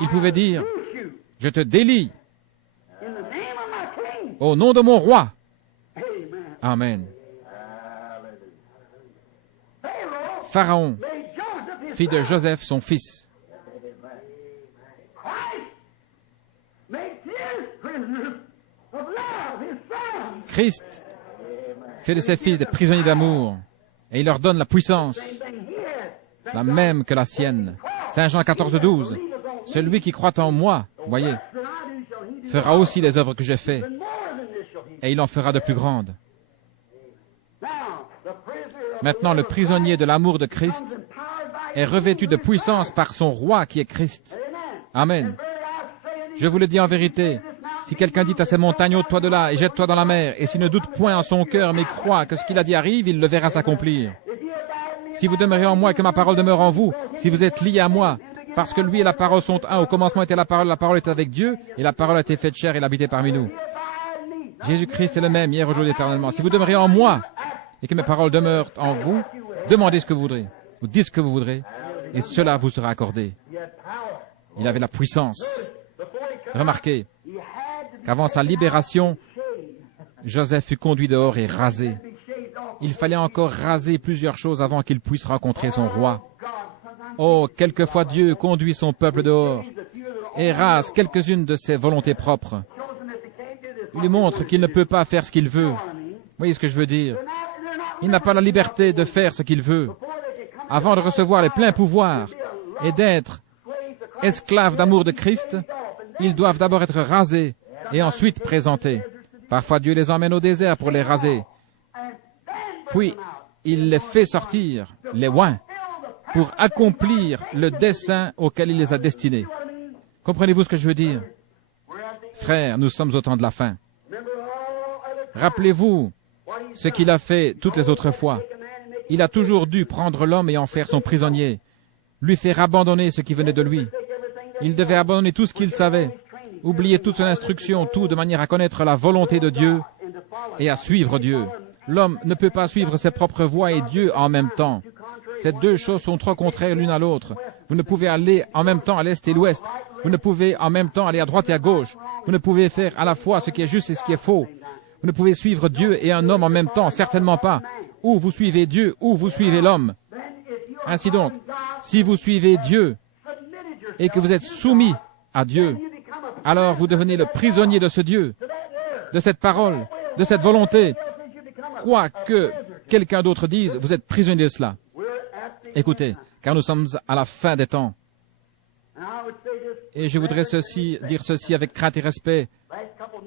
Il pouvait dire « Je te délie au nom de mon roi. » Amen. Pharaon fit de Joseph son fils. Christ fait de ses fils des prisonniers d'amour et il leur donne la puissance, la même que la sienne. Saint Jean 14,12. Celui qui croit en moi, voyez, fera aussi les œuvres que j'ai faites et il en fera de plus grandes. Maintenant, le prisonnier de l'amour de Christ est revêtu de puissance par son roi qui est Christ. Amen. Je vous le dis en vérité, si quelqu'un dit à ces montagnes, ôte-toi de là et jette-toi dans la mer, et s'il ne doute point en son cœur, mais croit que ce qu'il a dit arrive, il le verra s'accomplir. Si vous demeurez en moi et que ma parole demeure en vous, si vous êtes liés à moi, parce que lui et la parole sont un, au commencement était la parole était avec Dieu, et la parole a été faite chair et l'habitait parmi nous. Jésus-Christ est le même, hier, aujourd'hui, éternellement. Si vous demeurez en moi, et que mes paroles demeurent en vous, demandez ce que vous voudrez, ou dites ce que vous voudrez, et cela vous sera accordé. Il avait la puissance. Remarquez qu'avant sa libération, Joseph fut conduit dehors et rasé. Il fallait encore raser plusieurs choses avant qu'il puisse rencontrer son roi. Oh, quelquefois Dieu conduit son peuple dehors et rase quelques-unes de ses volontés propres. Il lui montre qu'il ne peut pas faire ce qu'il veut. Vous voyez ce que je veux dire? Il n'a pas la liberté de faire ce qu'il veut. Avant de recevoir les pleins pouvoirs et d'être esclaves d'amour de Christ, ils doivent d'abord être rasés et ensuite présentés. Parfois Dieu les emmène au désert pour les raser. Puis, il les fait sortir, les oints, pour accomplir le dessein auquel il les a destinés. Comprenez-vous ce que je veux dire? Frères, nous sommes au temps de la fin. Rappelez-vous ce qu'il a fait toutes les autres fois. Il a toujours dû prendre l'homme et en faire son prisonnier, lui faire abandonner ce qui venait de lui. Il devait abandonner tout ce qu'il savait, oublier toute son instruction, tout de manière à connaître la volonté de Dieu et à suivre Dieu. L'homme ne peut pas suivre ses propres voies et Dieu en même temps. Ces deux choses sont trop contraires l'une à l'autre. Vous ne pouvez aller en même temps à l'est et l'ouest. Vous ne pouvez en même temps aller à droite et à gauche. Vous ne pouvez faire à la fois ce qui est juste et ce qui est faux. Vous ne pouvez suivre Dieu et un homme en même temps, certainement pas. Ou vous suivez Dieu, ou vous suivez l'homme. Ainsi donc, si vous suivez Dieu et que vous êtes soumis à Dieu, alors vous devenez le prisonnier de ce Dieu, de cette parole, de cette volonté. Quoi que quelqu'un d'autre dise, vous êtes prisonnier de cela. Écoutez, car nous sommes à la fin des temps. Et je voudrais dire ceci avec crainte et respect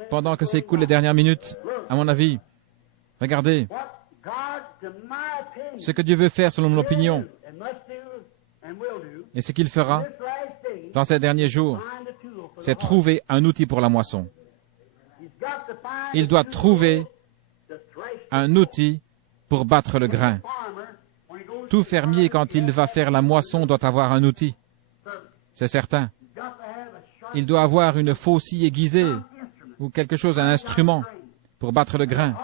pendant que s'écoulent les dernières minutes, à mon avis. Regardez, ce que Dieu veut faire selon mon opinion, et ce qu'il fera dans ces derniers jours, c'est trouver un outil pour la moisson. Il doit trouver un outil pour battre le grain. Tout fermier, quand il va faire la moisson, doit avoir un outil. C'est certain. Il doit avoir une faucille aiguisée ou quelque chose, un instrument pour battre le grain.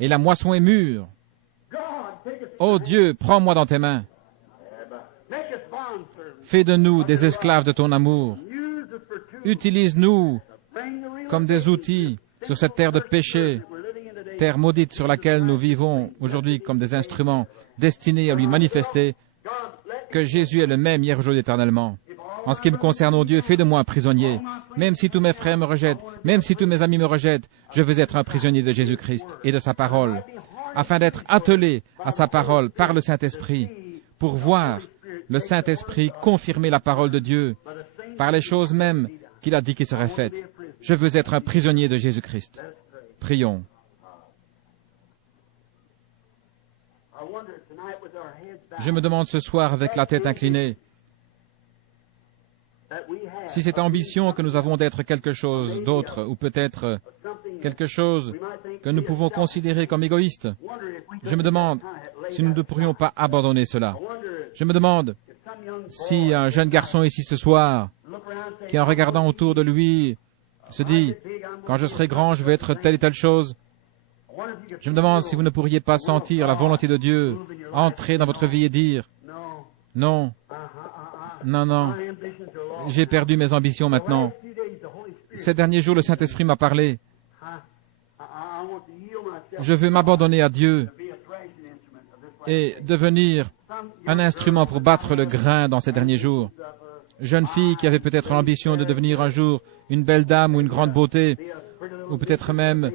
Et la moisson est mûre. Oh Dieu, prends-moi dans tes mains. Fais de nous des esclaves de ton amour. Utilise-nous comme des outils sur cette terre de péché, terre maudite sur laquelle nous vivons aujourd'hui comme des instruments destinés à lui manifester que Jésus est le même hier, aujourd'hui, éternellement. En ce qui me concerne, ô Dieu, fais de moi un prisonnier. Même si tous mes frères me rejettent, même si tous mes amis me rejettent, je veux être un prisonnier de Jésus-Christ et de sa parole, afin d'être attelé à sa parole par le Saint-Esprit, pour voir le Saint-Esprit confirmer la parole de Dieu par les choses mêmes qu'il a dit qui seraient faites. Je veux être un prisonnier de Jésus-Christ. Prions. Je me demande ce soir, avec la tête inclinée, si cette ambition que nous avons d'être quelque chose d'autre, ou peut-être quelque chose que nous pouvons considérer comme égoïste, je me demande si nous ne pourrions pas abandonner cela. Je me demande si un jeune garçon ici ce soir, qui en regardant autour de lui, se dit, quand je serai grand, je vais être telle et telle chose. Je me demande si vous ne pourriez pas sentir la volonté de Dieu entrer dans votre vie et dire, non, non, non, j'ai perdu mes ambitions maintenant. Ces derniers jours, le Saint-Esprit m'a parlé. Je veux m'abandonner à Dieu et devenir un instrument pour battre le grain dans ces derniers jours. jeune fille qui avait peut-être l'ambition de devenir un jour une belle dame ou une grande beauté, ou peut-être même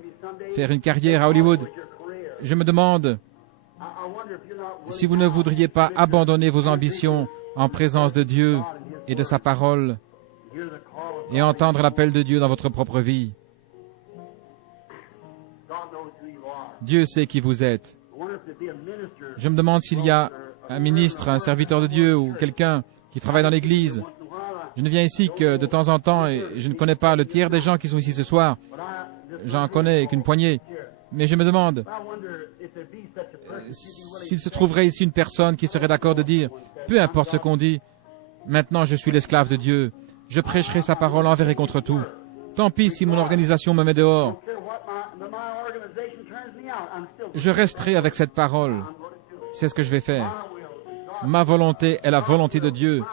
faire une carrière à Hollywood. Je me demande si vous ne voudriez pas abandonner vos ambitions en présence de Dieu et de sa parole et entendre l'appel de Dieu dans votre propre vie. Dieu sait qui vous êtes. Je me demande s'il y a un ministre, un serviteur de Dieu ou quelqu'un qui travaille dans l'Église. Je ne viens ici que de temps en temps et je ne connais pas le tiers des gens qui sont ici ce soir. J'en connais qu'une poignée. Mais je me demande s'il se trouverait ici une personne qui serait d'accord de dire, peu importe ce qu'on dit, maintenant je suis l'esclave de Dieu, je prêcherai sa parole envers et contre tout. Tant pis si mon organisation me met dehors. Je resterai avec cette parole. C'est ce que je vais faire. Ma volonté est la volonté de Dieu.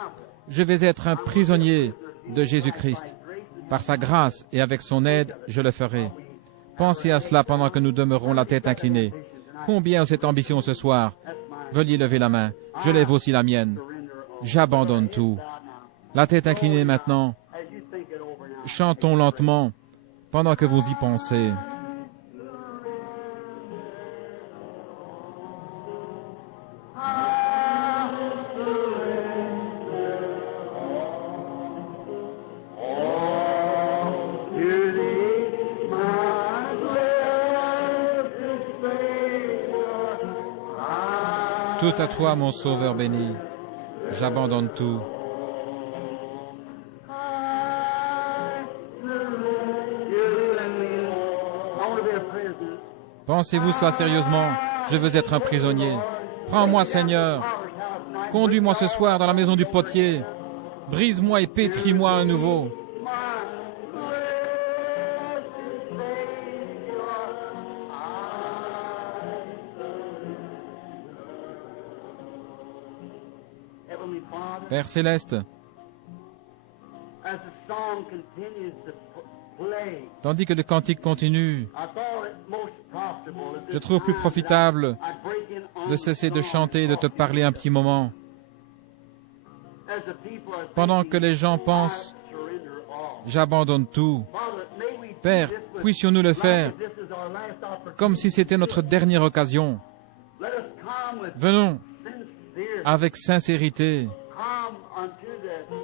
Je vais être un prisonnier de Jésus-Christ. Par sa grâce et avec son aide, je le ferai. Pensez à cela pendant que nous demeurons la tête inclinée. Combien a cette ambition ce soir? Veuillez lever la main. Je lève aussi la mienne. J'abandonne tout. La tête inclinée maintenant. Chantons lentement pendant que vous y pensez. Tout à toi, mon Sauveur béni, j'abandonne tout. Pensez-vous cela sérieusement? Je veux être un prisonnier. Prends-moi, Seigneur. Conduis-moi ce soir dans la maison du potier. Brise-moi et pétris-moi à nouveau. Père céleste, tandis que le cantique continue, je trouve plus profitable de cesser de chanter et de te parler un petit moment. Pendant que les gens pensent, j'abandonne tout. Père, puissions-nous le faire comme si c'était notre dernière occasion. Venons avec sincérité.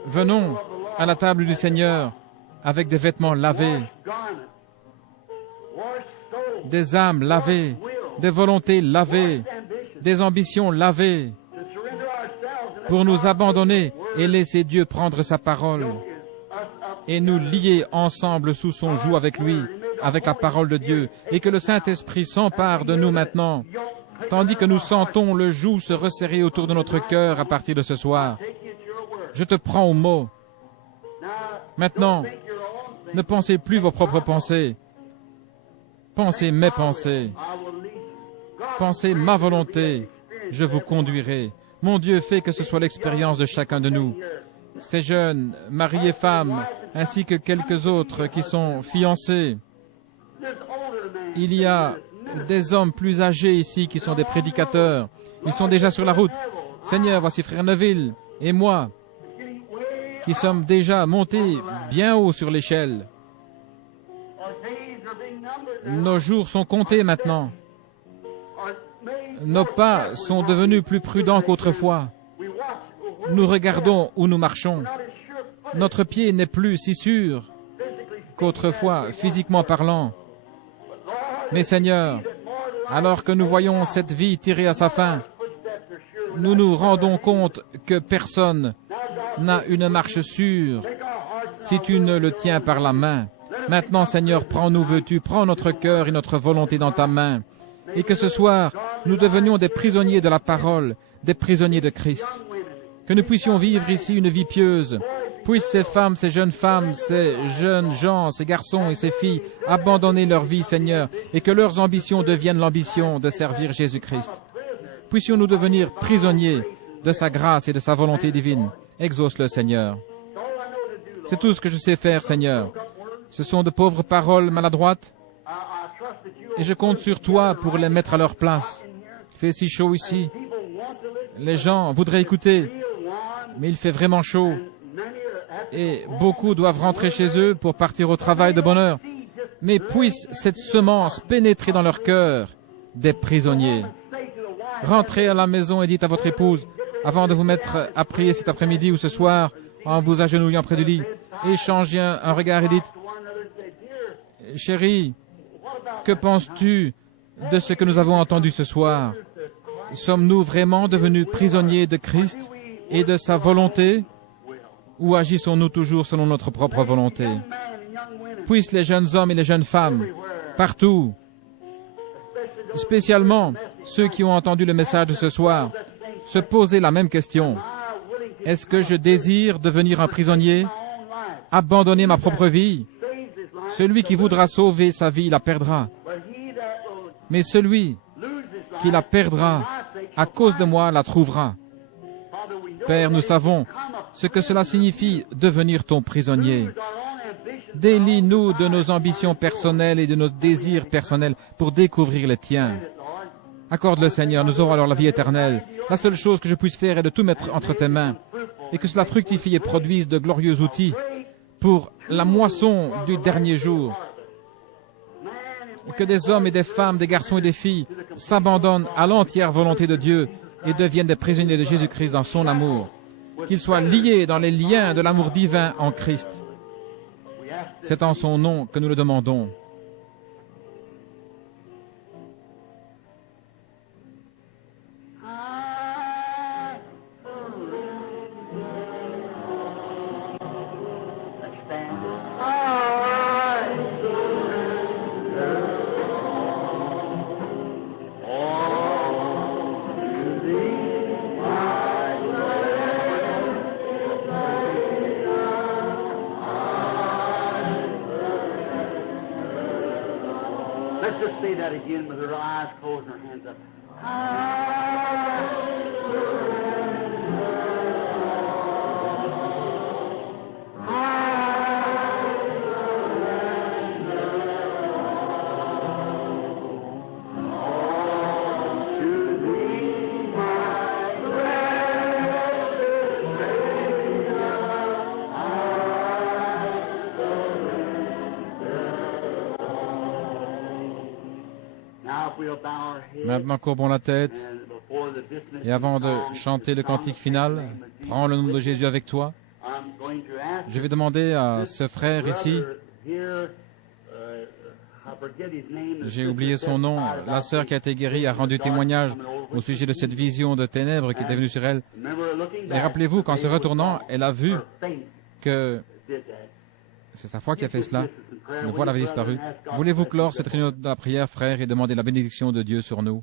Venons à la table du Seigneur avec des vêtements lavés, des âmes lavées, des volontés lavées, des ambitions lavées, pour nous abandonner et laisser Dieu prendre sa parole et nous lier ensemble sous son joug avec lui, avec la parole de Dieu, et que le Saint-Esprit s'empare de nous maintenant, tandis que nous sentons le joug se resserrer autour de notre cœur à partir de ce soir. Je te prends au mot. Maintenant, ne pensez plus vos propres pensées. Pensez mes pensées. Pensez ma volonté. Je vous conduirai. Mon Dieu, fait que ce soit l'expérience de chacun de nous. Ces jeunes, maris et femmes, ainsi que quelques autres qui sont fiancés. Il y a des hommes plus âgés ici qui sont des prédicateurs. Ils sont déjà sur la route. Seigneur, voici Frère Neville et moi, qui sommes déjà montés bien haut sur l'échelle. Nos jours sont comptés maintenant. Nos pas sont devenus plus prudents qu'autrefois. Nous regardons où nous marchons. Notre pied n'est plus si sûr qu'autrefois, physiquement parlant. Mais Seigneur, alors que nous voyons cette vie tirer à sa fin, nous nous rendons compte que personne n'a une marche sûre si tu ne le tiens par la main. Maintenant, Seigneur, prends-nous, veux-tu, prends notre cœur et notre volonté dans ta main, et que ce soir, nous devenions des prisonniers de la parole, des prisonniers de Christ. Que nous puissions vivre ici une vie pieuse. Puissent ces femmes, ces jeunes femmes, ces jeunes gens, ces garçons et ces filles abandonner leur vie, Seigneur, et que leurs ambitions deviennent l'ambition de servir Jésus-Christ. Puissions-nous devenir prisonniers de sa grâce et de sa volonté divine. Exauce-le, Seigneur. C'est tout ce que je sais faire, Seigneur. Ce sont de pauvres paroles maladroites, et je compte sur toi pour les mettre à leur place. Il fait si chaud ici. Les gens voudraient écouter, mais il fait vraiment chaud. et beaucoup doivent rentrer chez eux pour partir au travail de bonne heure. Mais puisse cette semence pénétrer dans leur cœur des prisonniers. Rentrez à la maison et dites à votre épouse, avant de vous mettre à prier cet après-midi ou ce soir, en vous agenouillant près du lit, échangez un regard et dites, « Chérie, que penses-tu de ce que nous avons entendu ce soir? Sommes-nous vraiment devenus prisonniers de Christ et de sa volonté, ou agissons-nous toujours selon notre propre volonté? Puissent les jeunes hommes et les jeunes femmes, partout, spécialement ceux qui ont entendu le message de ce soir, se poser la même question. Est-ce que je désire devenir un prisonnier, abandonner ma propre vie? Celui qui voudra sauver sa vie la perdra. Mais celui qui la perdra à cause de moi la trouvera. Père, nous savons ce que cela signifie devenir ton prisonnier. Délie-nous de nos ambitions personnelles et de nos désirs personnels pour découvrir les tiens. Accorde-le, Seigneur, nous aurons alors la vie éternelle. La seule chose que je puisse faire est de tout mettre entre tes mains et que cela fructifie et produise de glorieux outils pour la moisson du dernier jour. Que des hommes et des femmes, des garçons et des filles s'abandonnent à l'entière volonté de Dieu et deviennent des prisonniers de Jésus-Christ dans son amour. Qu'ils soient liés dans les liens de l'amour divin en Christ. C'est en son nom que nous le demandons. Say that again with her eyes closed and her hands up. Maintenant, courbons la tête et avant de chanter le cantique final, prends le nom de Jésus avec toi. Je vais demander à ce frère ici, j'ai oublié son nom, la sœur qui a été guérie a rendu témoignage au sujet de cette vision de ténèbres qui était venue sur elle. Et rappelez-vous qu'en se retournant, elle a vu que c'est sa foi qui a fait cela. Le voile avait disparu. Voulez-vous clore cette réunion de la prière, frère, et demander la bénédiction de Dieu sur nous?